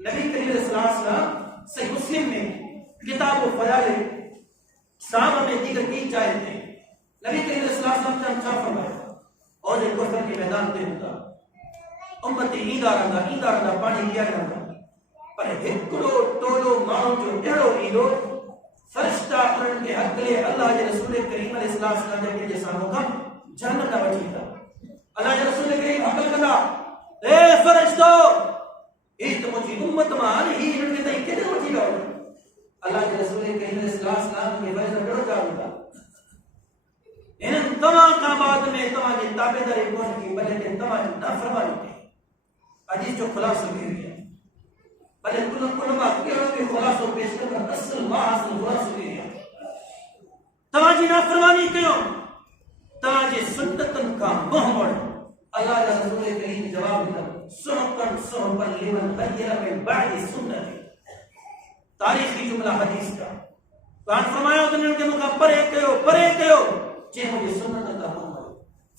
नबी करीम सल्लल्लाहु अलैहि वसल्लम सही मुस्लिम में किताब फयाले साहब में दीगर की चाहे थे नबी करीम सल्लल्लाहु अलैहि वसल्लम क्या फरमाया और एक कोसर के मैदान पे होता उम्मती ईंदा रहंदा पानी पिया रहंदा पर हिकड़ो टोलो माण्हू जो अहिड़ो ईंदो फरिश्ता उन्हनि खे हक़ले अल्लाह जे रसूल करीम अलैहि सलाम जे साम्हूं खां जन्नत न वठी ईंदा अल्लाह जे रसूल करीम हक़ल कंदा ए फरिश्तो ई त मुंहिंजी उम्मत मां ही हिननि खे ताईं केॾे वठी वियो अल्लाह जे रसूल करीम अलैहि सलाम खे वरी कहिड़ो जवाब ॾींदा इन्हनि तव्हां खां बाद में तव्हांजी ताबेदारी कोन की बल्कि तव्हांजी नाफ़रमानी कई हदीस जो खुलासो इहो आहे भले कुल मां कहिड़ो बि खुलासो पेश कयो असल मां खुलासो इहो आहे तव्हांजी नाफ़रमानी कयो तव्हांजे सुन्नतनि खां मुंहुं मोड़ अल्लाह जा रसूल करीम जवाब ॾिनो सुहबन लिमन गय्यर में बादी सुन्नती तारीखी जुमला हदीस का कान फरमाया उन्होंने के मुका परे कयो जे मुझे सुन्नत का हुक्म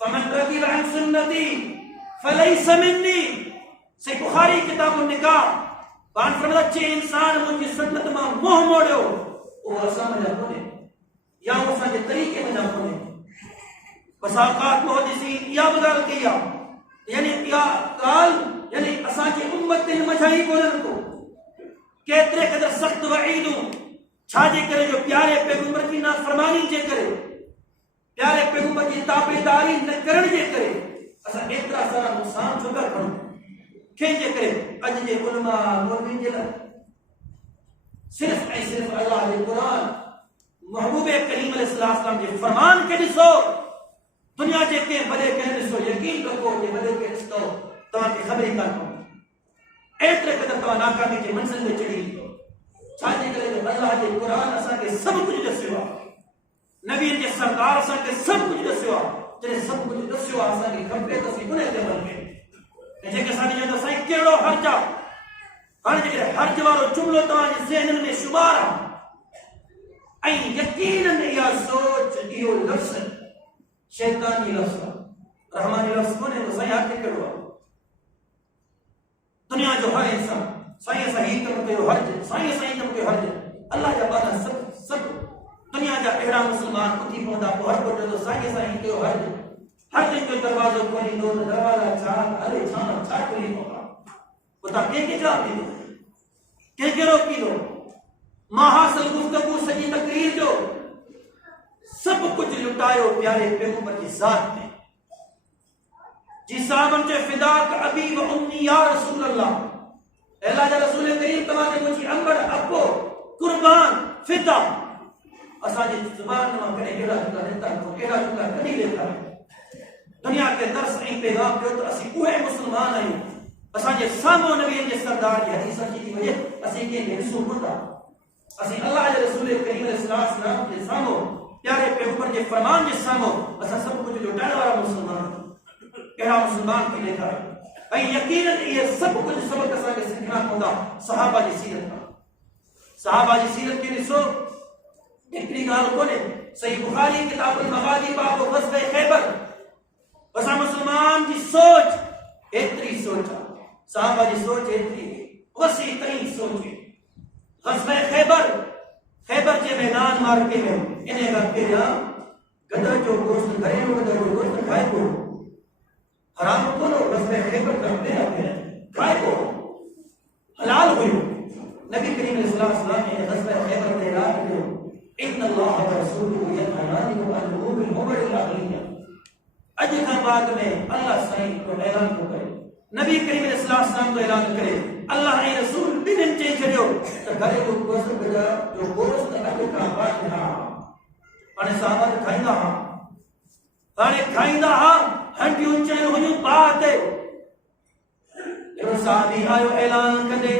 फमन रगिब अन सुन्नती फलैस मिन्नी से बुखारी किताब निकाह कान फरमाया जे इंसान मुझे सुन्नत मां मुंह मोड़ियो वो असा में कोने या वो साजे तरीके में ना कोने वसाकात मुहद्दिसीन या बदल किया यानी या काल यानी असा की उम्मत ने मचाई कोन को केतरे कदर सख्त वईदू छाजे करे जो प्यारे पैगंबर की नाफरमानी जे करे प्यारे पैगंबर की ताबेदारी न करण जे करे असा एतरा सारा नुकसान छो कर खणो के जे करे अज जे उलमा मौलवी जे सिर्फ अल्लाह के कुरान महबूब करीम अलैहिस्सलाम जे फरमान के दिसो दुनिया जे के भले के दिसो यकीन रखो जे भले के दिसो तवा के खबर का एतरे कदर तवा नाकामी जे मंजिल में चढ़ी छाजे करे अल्लाह के कुरान असा के सब कुछ दस्यो नबी के सरकार असा के सब कुछ दस्यो जे सब कुछ दस्यो असा के खपे तो सी उने ते बन के जे के साडी जो सही केड़ो हर्जा हर जे हर्ज वारो जुमलो तवा जे ज़हन में शुमार आई यकीनन या सोच इहो लफ्ज़ शैतानी लफ्ज़ रहमानी लफ्ज़ कोने तो सही आके करो दुनिया जो हर इंसान सही तम कयो हर्ज सही तम कयो हर्ज अल्लाह जा बाना सब दुनिया जा एड़ा मुसलमान उठी पवंदा को हर को जो सही कयो हर दिन जो दरवाजो खोली दो दरवाजा छा अरे छा खोली पवंदा बता के जवाब दी के रोकी दो महासल गुफ्तगू सजी तकरीर जो सब कुछ लुटायो प्यारे पैगंबर की जात में जी साहबन के फिदाक अबी व उम्मी या रसूल अल्लाह अल्लाह जा रसूल करीम तमाने मुझी अंबर अब्बो कुर्बान फिदा असा जी जुबान में करे एड़ा जुदा देता तो एड़ा जुदा कदी लेता दुनिया के दर्स ऐं पैगाम जो तो असी उहे मुसलमान आहियूं असा जे सामो नबी जे सरदार जी हदीस जी वजह असी के हिस्सो कोता असी अल्लाह जे रसूल करीम अलैहि सलाम के सामो प्यारे पैगंबर जे फरमान जे सामो असा सब कुछ लुटाने वाला मुसलमान एड़ा मुसलमान की लेखा है यकीनन ये सब कुछ सबक असा के सीखना पवंदा सहाबा जी सीरत के ॾिसो हिकिड़ी ॻाल्हि कोन्हे सही बुखारी किताबुल मगाज़ी बाब ग़ज़वे ख़ैबर असा मुसलमान जी सोच एतरी सोच सहाबा जी सोच एतरी वसी तरीन सोच ग़ज़वे खैबर जे मैदान मार्के में इन्हें का केरा गदर जो गोश्त घरेलू गदर जो गोश्त खाए को हराम को नो ग़ज़वे खैबर करते हैं खाए को हलाल हुई नबी करीम अलैहि सलाम ने ग़ज़वे खैबर में ऐलान किया इन्न अल्लाह व रसूलुहु यनहानी अन लुहुमिल हुमरिल अहलिया अज का बाद में अल्लाह सही को ऐलान को करे नबी करीम अलैहि सलाम को ऐलान करे अल्लाह ए रसूल बिन चे छड़ियो तो घरे को गोश्त बजा जो गोश्त अज का बाद में हाने साहबा खाइंदा हा हंडियूं चल हुयूं बात एरो साहबी आयो ऐलान कंदे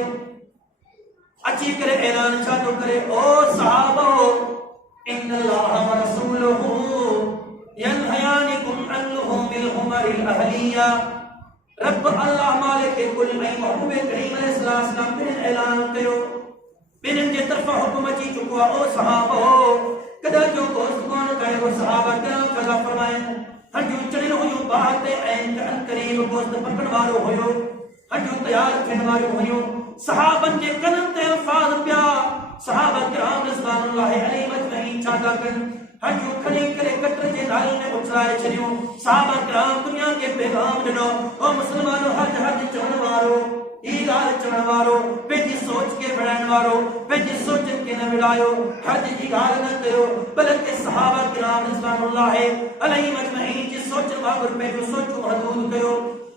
अची करे ऐलान छा तो करे ओ सहाबो इन अल्लाह व रसूलुहु यनहयानिकुम अन लुहुमिल हुमरिल अहलिया रब अल्लाह मालिक कुल ऐं महबूब करीम अलैहि सलाम ने ऐलान कयो बिन जे तरफा हुक्म अची चुको ओ सहाबो कदा जो गोश्त कोन कयो सहाबा कदा फरमाए हंडियूं चढ़ियल हुयूं बात ऐं अन करीब गोश्त पकड़ वारो हुयो हंडियूं तैयार थियण वारियूं हुयूं सहाबन जे कनन ते अल्फाज पिया सहाबा किराम रिज़वानुल्लाहि अलैहिम अजमईन छा था कन हंडियूं खणी करे कटर जे नाल में उछलाए छॾियूं सहाबा किराम दुनिया के पैगाम ॾिनो ओ मुसलमानो हज चवण वारो ई ॻाल्हि चवण वारो पंहिंजी सोच के बढ़ाइण वारो पंहिंजी सोचनि खे न विड़ायो हज जी ॻाल्हि न कयो बल्कि सहाबा किराम रिज़वानुल्लाहि अलैहिम अजमईन जी सोच वांगुरु पंहिंजो सोचूं महदूद कयो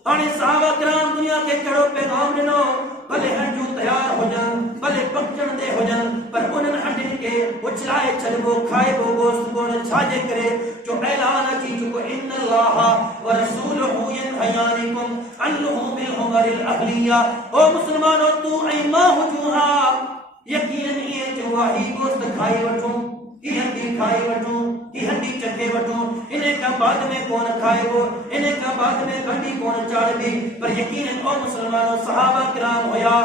हाणे सहाबा किराम दुनिया के कहिड़ो पैगाम ॾिनो भले हंडियूं तैयार हुजनि भले पकजण ते हुजनि पर उन्हनि हंडियुनि खे उछलाए छॾिबो खाइबो गोश्त कोन छाजे करे जो ऐलान अची चुको इन अल्लाह व रसूलुहु यनहयानिकुम अन लुहुमिल हुमरिल अहलिया ओ मुसलमानो तू ऐं मां हुजूं हा यकीनन इहे जो ही गोश्त खाई वठूं ई हंडी खाई वठूं ई हंडी चखे वठूं इन्हें का बाद में कौन खाएगो इन्हें का बाद में घंटी कौन चाड़बी पर यकीनन ओ मुसलमानों सहाबा किराम होया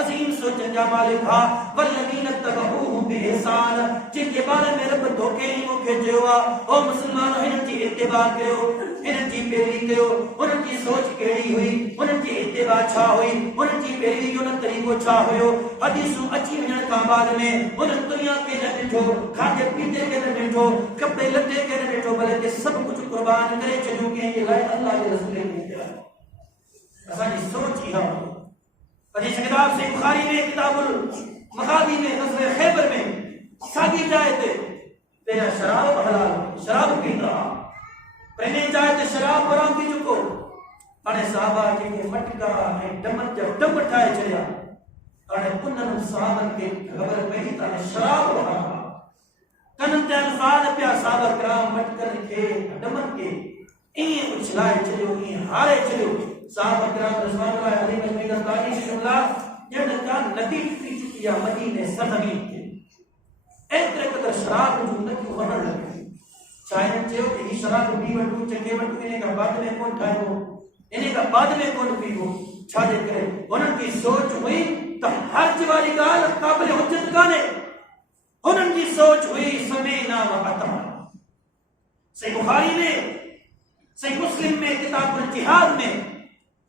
अजीम सोचन जा मालिक हा वल्लजीन तबऊहु बिइहसान जिनके बारे में रब धोखे ही मुखे जवा ओ मुसलमानों इन्हनि जी इत्तिबा कयो इन्हनि जी पैरवी कयो उन्हनि जी सोच कहिड़ी हुई उन्हनि जी इत्तिबा छा हुई उन्हनि जी पैरवी जो न तरीक़ो छा हुयो हदीसूं अची वञण खां बाद में उन्हनि दुनिया के न ॾिठो खाधे पीते के न ॾिठो कपड़े लटे के न ॾिठो बल्कि सब कुछ कुर्बान करे छॾियो कंहिंजे लाइ अल्लाह जे रसूल खे असांजी सोच इहा हदीस किताब से बुखारी में किताबुल मगाज़ी में ग़ज़वे खैबर में सागी जाए थे तेरा शराब हलाल शराब पींदा पहले जाए थे शराब हराम पी चुको हाणे सहाबा के मटका ऐं डमन जा डम ठाहे छॾिया हाणे उन्हनि सहाबनि खे ख़बर पई त शराब हराम कननि ते अल्फाज़ पिया सहाबा किराम मटकनि खे डमन खे ईअं उछलाए छॾियो ईअं हारे छॾियो सहाबा किराम रिज़वानुल्लाहि अलैहिम में तारीफ़ जुमला ॼण का नदी थी चुकी आहे मदीने सरज़मीन ते एतिरे क़दर शराब जूं नदियूं वहण लॻियूं छा हिननि चयो कि ही शराब पी वठूं चखे वठूं इन खां बाद में कोन ठाहिबो इन खां बाद में कोन पीबो छाजे करे हुननि जी सोच हुई त हर्ज वारी ॻाल्हि क़ाबिल हुजत कान्हे हुननि जी सोच हुई समेना व अता सही बुखारी में सही मुस्लिम में किताबुल जिहाद में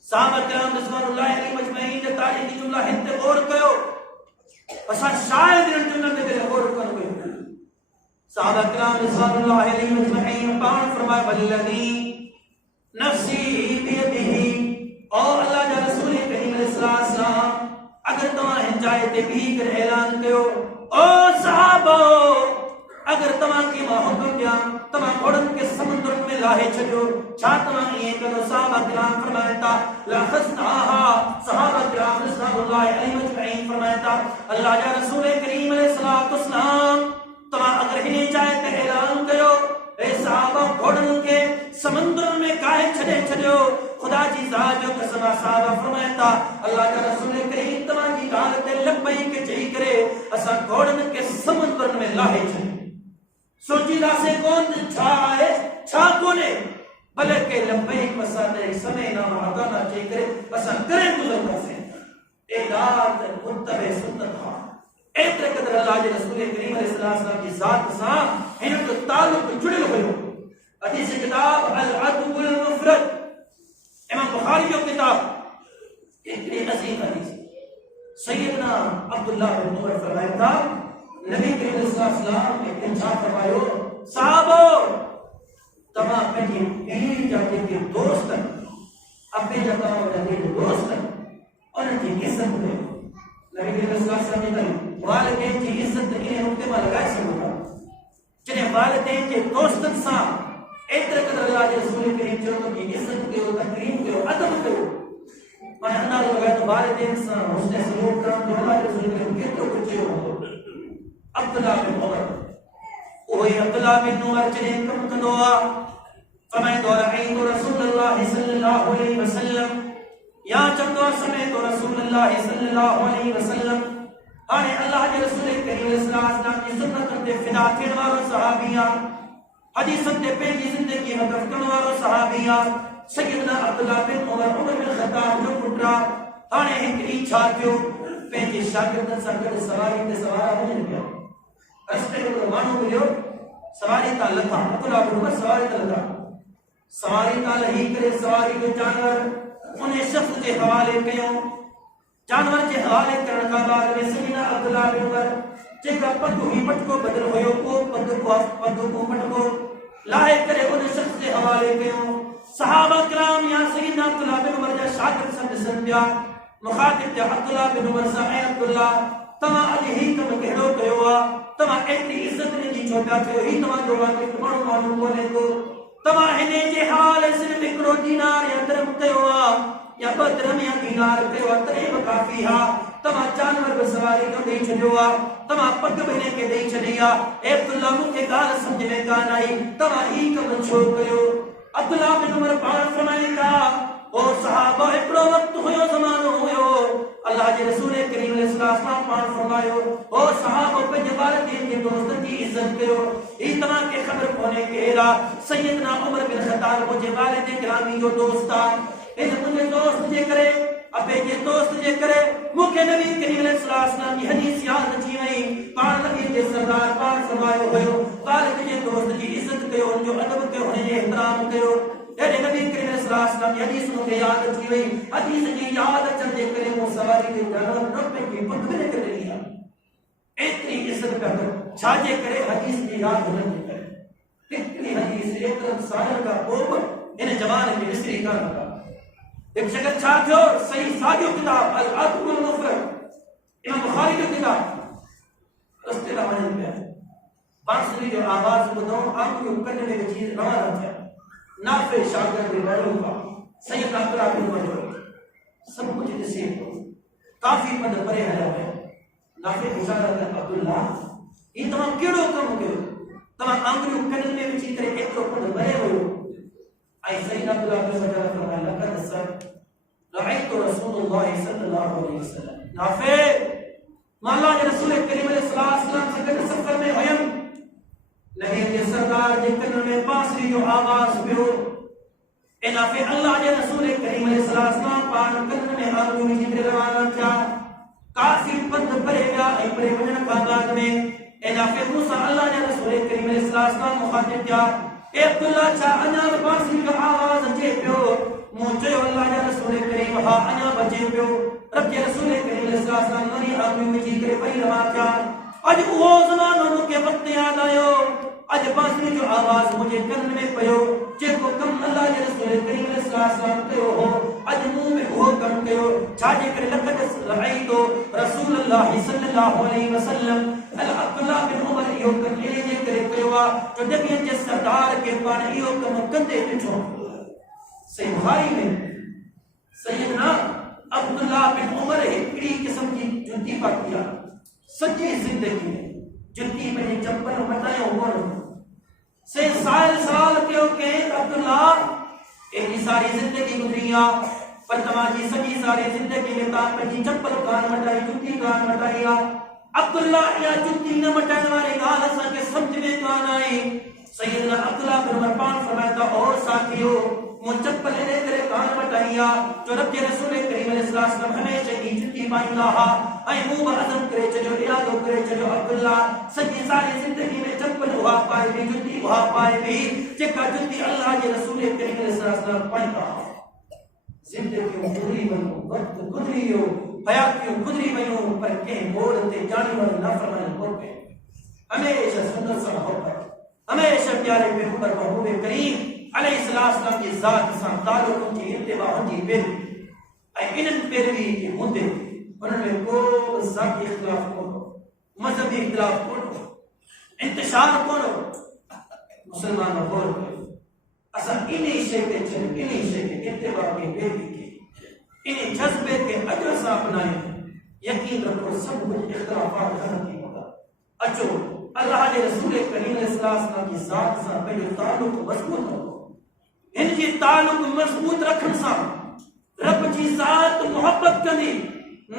सहाबा किराम रिज़वानुल्लाहि अलैहिम अजमईन जे तारीख़ जी जुमला हिते गौर कयो असा शायद इन जुमला ते गौर कयो सहाबा किराम रिज़वानुल्लाहि अलैहिम अजमईन पाण फरमाए वल्लज़ी नफ्सी बियदिही ओ अल्लाह जा रसूल करीम अलैहि सलाम अगर तव्हां हिन जाइ ते भी कर ऐलान कयो ओ सहाबो अगर तव्हां के मां हुक्म दिया तव्हां घोड़न के समुद्र में लाहे छडियो छा तव्हां ये करो सहाबा किराम फरमायता ला खस्ताहा सहाबा किराम रिज़वानुल्लाहि अलैहिम अजमईन फरमायता अल्लाह जा रसूल करीम अलैहि सलातो सलाम तव्हां अगर हिन जाइ ते ऐलान कयो ए सहाबा घोड़न के समुद्र में काहे छडे छडियो खुदा जी जात जो कसम सहाबा फरमायता अल्लाह जा रसूल करीम तव्हां जी ॻाल्हि ते लब्बैक चई करे असां घोड़न के समुद्र में लाहे छडियो सोचीदा से कौन छा है छा कोने भले के लंबे मसाले समय ना हदाना चई करे असा करे गुजरदा से ए दात मुत्तबे सुन्नत हा एतरे कदर अल्लाह जे रसूल करीम अलैहि सलाम की जात सा हिन जो ताल्लुक जुड़िल हुयो हदीस किताब अल अदबुल मुफरद इमाम बुखारी जो किताब इतनी अजीम हदीस सैयदना अब्दुल्लाह बिन उमर फरमाया नबी करीम सल्लल्लाहु अलैहि वसल्लम ने इरशाद फरमायो साहबो तमा पंहिंजी पीर जा जेके दोस्त अपने जगह वॾे दोस्त उन्हनि जी इज़त कयो नबी करीम सल्लल्लाहु अलैहि वसल्लम ने वालिदैन जी इज़त इन नुक्ते मां लॻाए सघो था जॾहिं वालिदैन जे दोस्तनि सां एतिरे क़दुरु अल्लाह जे रसूल करीम चयो त इज़त कयो तकरीम कयो अदब कयो माना अंदाज़ो लॻाए त वालिदैन सां हुस्न सलूक करण जो अल्लाह जे रसूल करीम केतिरो कुझु चयो हूंदो अब्दुल्लाह बिन उमर ओए अब्दुल्लाह बिन उमर जने कम कंदो आ फरमाए तो रहीम रसूलुल्लाह सल्लल्लाहु अलैहि वसल्लम या चंदो समय तो रसूलुल्लाह सल्लल्लाहु अलैहि वसल्लम हाने अल्लाह के रसूल करीम सल्लल्लाहु अलैहि वसल्लम की सुन्नत ते फिदा थियण वारो सहाबिया हदीसन ते पंहिंजी जिंदगी में वक़्फ करण वारो सहाबिया सैयदना अब्दुल्लाह बिन उमर बिन खत्ताब जो पुटरा हाने हिकड़ी छा थियो पंहिंजे शागिर्दनि सां गॾु सवारी ते सवार वञनि पिया रस्ते में माण्हू मिलियो सवारी ता लथा अब्दुल्लाह बिन उमर सवारी ता लथा सवारी ता लही करे सवारी जो जानवर उन शख्स के हवाले कयो जानवर के हवाले करण का बाद में सैयदना अब्दुल्लाह बिन उमर जेका पग हुई पटको बदल हुयो को पग को पटको लाहे करे उन शख्स के हवाले कयो सहाबा किराम या सैयदना अब्दुल्लाह बिन उमर जा शागिर्द सन ॾिसनि पिया मुखातिब ते अब्दुल्लाह बिन उमर सा ऐ अब्दुल्लाह तमा अज ही कम केड़ो कयो आ तमा एतरी इज्जत ने जी छोटा थियो ही तमा जो वाके माण्हू माण्हू कोने को तमा हिने जे हाल सिर्फ हिकड़ो दीनार या दरम कयो आ या ॿ दरम या दीनार कयो आ तरे बि काफ़ी हा तमा जानवर बि सवारी तो ॾेई छॾियो आ तमा पग बि हिन खे ॾेई छॾी आ ए अब्दुल्लाह मूंखे ॻाल्हि सम्झ में कान आई तमा ही कम छो कयो अब्दुल्लाह बिन उमर पाण फरमाइनि था ओ सहाबा एकड़ो वक्त हुयो ज़मानो हुयो अल्लाह जे रसूल करीम अलैहि सलाम पाण फरमायो ओ सहाबा पंहिंजे वालिदैन जे दोस्तन जी इज्जत कयो ई तव्हां खे ख़बर कोन्हे केड़ा सैयदना उमर बिन खत्ताब मुंहिंजे वालिदैन गिरामी जो दोस्त आ इन मुंहिंजे दोस्त जे करे अबे जे दोस्त जे करे मूंखे नबी करीम अलैहि सलाम जी हदीस याद अची वई पाण नबी जे सरदार पाण फरमायो हुयो वालिद जे दोस्त जी इज्जत कयो उन जो अदब कयो उन जो एहतराम कयो अरे नबी करीम सल्लल्लाहु अलैहि वसल्लम हदीस मुझे याद अची वई हदीस जी याद अचण जे करे मो सवारी के जानवर न पे की पग में करे लिया एतरी इज्जत कर छा जे करे हदीस जी याद हुन जे करे इतनी हदीस एक साल का पोप इन जवान के विसरी का एक जगह छा थियो सही साजो किताब अल अदबुल मुफरद इमाम बुखारी जो किताब रस्ते दा वणन पिया बांसुरी जो आवाज ॿुधो आंखियूं कन में विझी रवाना थिया नाफे शागिर्द मरूफा सैयदना अब्दुल्लाह बिन उमर सब कुछ ॾिसे काफ़ी पद परे हलिया विया नाफे गुज़ारा अब्दुल्लाह ई तव्हां कहिड़ो कमु कयो तव्हां आंगुरियूं कननि में विझी करे एतिरो पद परे वियो ऐं सैयदना अब्दुल्लाह बिन उमर फरमाया लक़द रअयतु रसूलुल्लाह सल्लल्लाहु अलैहि वसल्लम नाफे मां अल्लाह जे रसूल करीम सल्लल्लाहु अलैहि वसल्लम सां गॾु सफ़र में हुयमि नबी के सरदार जे कन में बांसुरी जो आवाज पियो इना पे अल्लाह जे रसूल करीम अलैहि सलाम पाण कन में आंगुरियूं विझी करे रवाना थिया काफ़ी पद परे विया ऐं परे वञण खां बाद में इना पे मूंसां अल्लाह जे रसूल करीम अलैहि सलाम मुखातिब थिया ए अब्दुल्ला छा अञा बांसुरी जो आवाज़ अचे पियो मूं चयो अल्लाह जा रसूल करीम हा अञा बचे पियो रब जे रसूल करीम सल्लल्लाहु अलैहि वसल्लम आदमी विझी करे वरी रवा थिया अॼु उहो ज़मानो मूंखे वक़्तु यादि आयो अॼु बांसुरी जो आवाज़ मुंहिंजे कन में पियो जेको कमु अल्लाह जे रसूल करीम सल्लल्लाहु अलैहि वसल्लम कयो हो अॼु मूं में उहो कमु कयो छाजे करे लक़द रअयतु रसूल अल्लाह सल्लल्लाहु अलैहि वसल्लम अब्दुल्ला बिन उमर इहो कमु इन जे करे कयो आहे जो नबीअ जे सरदार खे पाण इहो कमु कंदे ॾिठो सही बुखारी में सैयदना अब्दुल्ला बिन उमर हिकिड़ी क़िस्म जी जुती पाती आहे सॼी ज़िंदगी में जुती पंहिंजी चंपल मटायो कोन से साल कयो के अब्दुल्ला एॾी सारी ज़िंदगी गुज़री आहे पर तव्हांजी सॼी सारी ज़िंदगी में तव्हां पंहिंजी चंपल कान मटाई जुती कान मटाई आहे अब्दुल्ला या जुती न मटाइण वारी ॻाल्हि असांखे सम्झ में कान आई सैयदना अब्दुल्ला बिन उमर पाण फरमाइता ओ साथियो मूं चंपल इन करे कान मटाई आहे जो रब जे रसूल करीम सल्लल्लाहु अलैहि वसल्लम हमेशह ई जुती पाईंदा हुआ ऐं मूं बि अज़म करे छॾियो इरादो करे छॾियो अब्दुल्ला सॼी सारी ज़िंदगी में चंपल उहा पाए बि जुती उहा पाए बि जेका जुती अल्लाह जे रसूल करीम सल्लल्लाहु अलैहि वसल्लम पाईंदा हुआ ज़िंदगी गुज़री वञो वक़्तु गुज़री वियो हयातियूं गुज़री वयूं पर कंहिं मोड़ ते जानी वञ नाफ़रमानी कोन कई हमेशह सुन्नत सां मोहबत हमेशह प्यारे पैगंबर महबूब करीम अलैहिस्सलाम जी ज़ात सां ताल्लुक़ जी इत्तिबा हुंदी वेंदी ऐं इन्हनि पैरवी जे हूंदे उन्हनि में को ज़ाती इख़्तिलाफ़ कोन हो मज़हबी इख़्तिलाफ़ कोन हो इंतिशार कोन हो मुसलमान गौर कयो असां इन शइ खे छॾ इन शइ खे इत्तिबा खे पैरवी खे इन जज़्बे के अजर सां अपनायूं यकीन रखो सब कुछ इख्तिलाफात खत्म थी वेंदा अचो अल्लाह जे रसूल करीम सल्लल्लाहु अलैहि वसल्लम जी ज़ात सां पंहिंजो ताल्लुक़ मज़बूत रखो हिन जी ताल्लुक़ मज़बूत रखण सां रब जी ज़ात मोहब्बत कंदी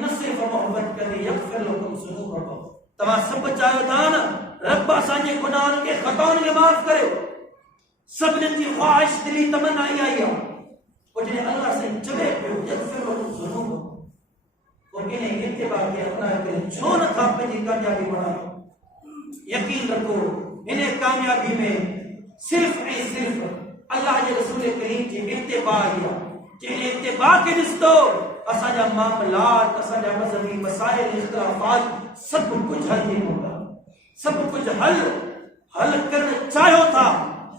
न सिर्फ़ मोहब्बत कंदी यग़फ़िर लकुम ज़ुनूबकुम तव्हां सभु चाहियो था न रब असांजे गुनाहनि खे ख़ताउनि खे माफ़ करे सभिनीनि जी ख़्वाहिश दिली तमन्ना आई आहे जॾहिं अल्लाह से चवे पियो यग़फ़िर लकुम ज़ुनूबकुम वो इन इत्तिबा के अपना करे छो न था पंहिंजी कामयाबी बढ़ायो यकीन रखो इन कामयाबी में सिर्फ ऐं सिर्फ अल्लाह जे रसूल करीम जी इत्तिबा आहे जिन इत्तिबा खे ॾिसंदो असांजा मामलात असांजा मज़हबी मसाइल इख़्तिलाफ़ात सभु कुझु हल थी पवंदा सभु कुझु हल करणु चाहियो था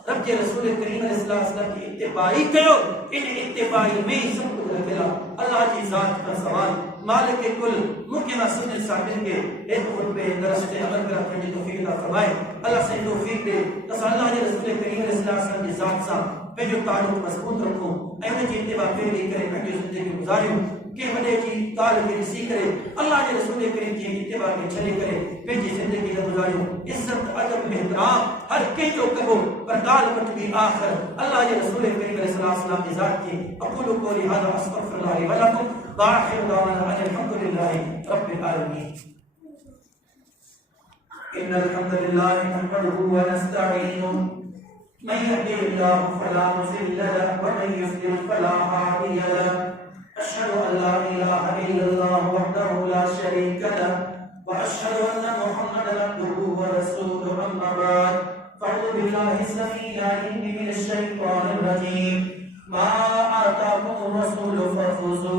रब जे रसूल करीम सल्लल्लाहु अलैहि वसल्लम की इत्तिबाई कयो इन इत्तिबाई में ही सब कुछ रखेला अल्लाह की जात का सवाल मालिक कुल मुकिना सुन्नत साबित के एक खुतबे दरस पे अमल कर अपनी तौफीक अता फरमाए अल्लाह से तौफीक दे तस अल्लाह के रसूल करीम सल्लल्लाहु अलैहि वसल्लम की जात सा पंहिंजो ताल्लुक़ मज़बूत रखो ऐं उन जी इत्तिबा पैरवी करे पंहिंजी ज़िंदगी गुज़ारियूं के वॾे जी ॻाल्हि खे ॾिसी करे अल्लाह जे रसूल करीम जी इत्तिबा खे छॾे करे पंहिंजी ज़िंदगी खे गुज़ारियूं इज़्ज़त अदब एहतराम हर कंहिंजो कबो पर ॻाल्हि वटि बि आख़िर अल्लाह जे रसूल करीम सल्लल्लाहु अलैहि वसल्लम जी ज़ात खे अक़ूलु क़ौली हाज़ा अस्तग़फिरुल्लाह व लकुम व आख़िरु दअवाना अल्हम्दुलिल्लाहि रब्बिल आलमीन इन्नल हम्दुलिल्लाहि नहमदुहु व नस्तईनुहु من يهده الله فلا مضل له ومن يضلل فلا هادي له أشهد أن لا إله إلا الله وحده لا شريك له وأشهد أن محمدا عبده ورسوله أما بعد فأعوذ بالله السميع العليم من الشيطان الرجيم ما آتاكم الرسول فخذوه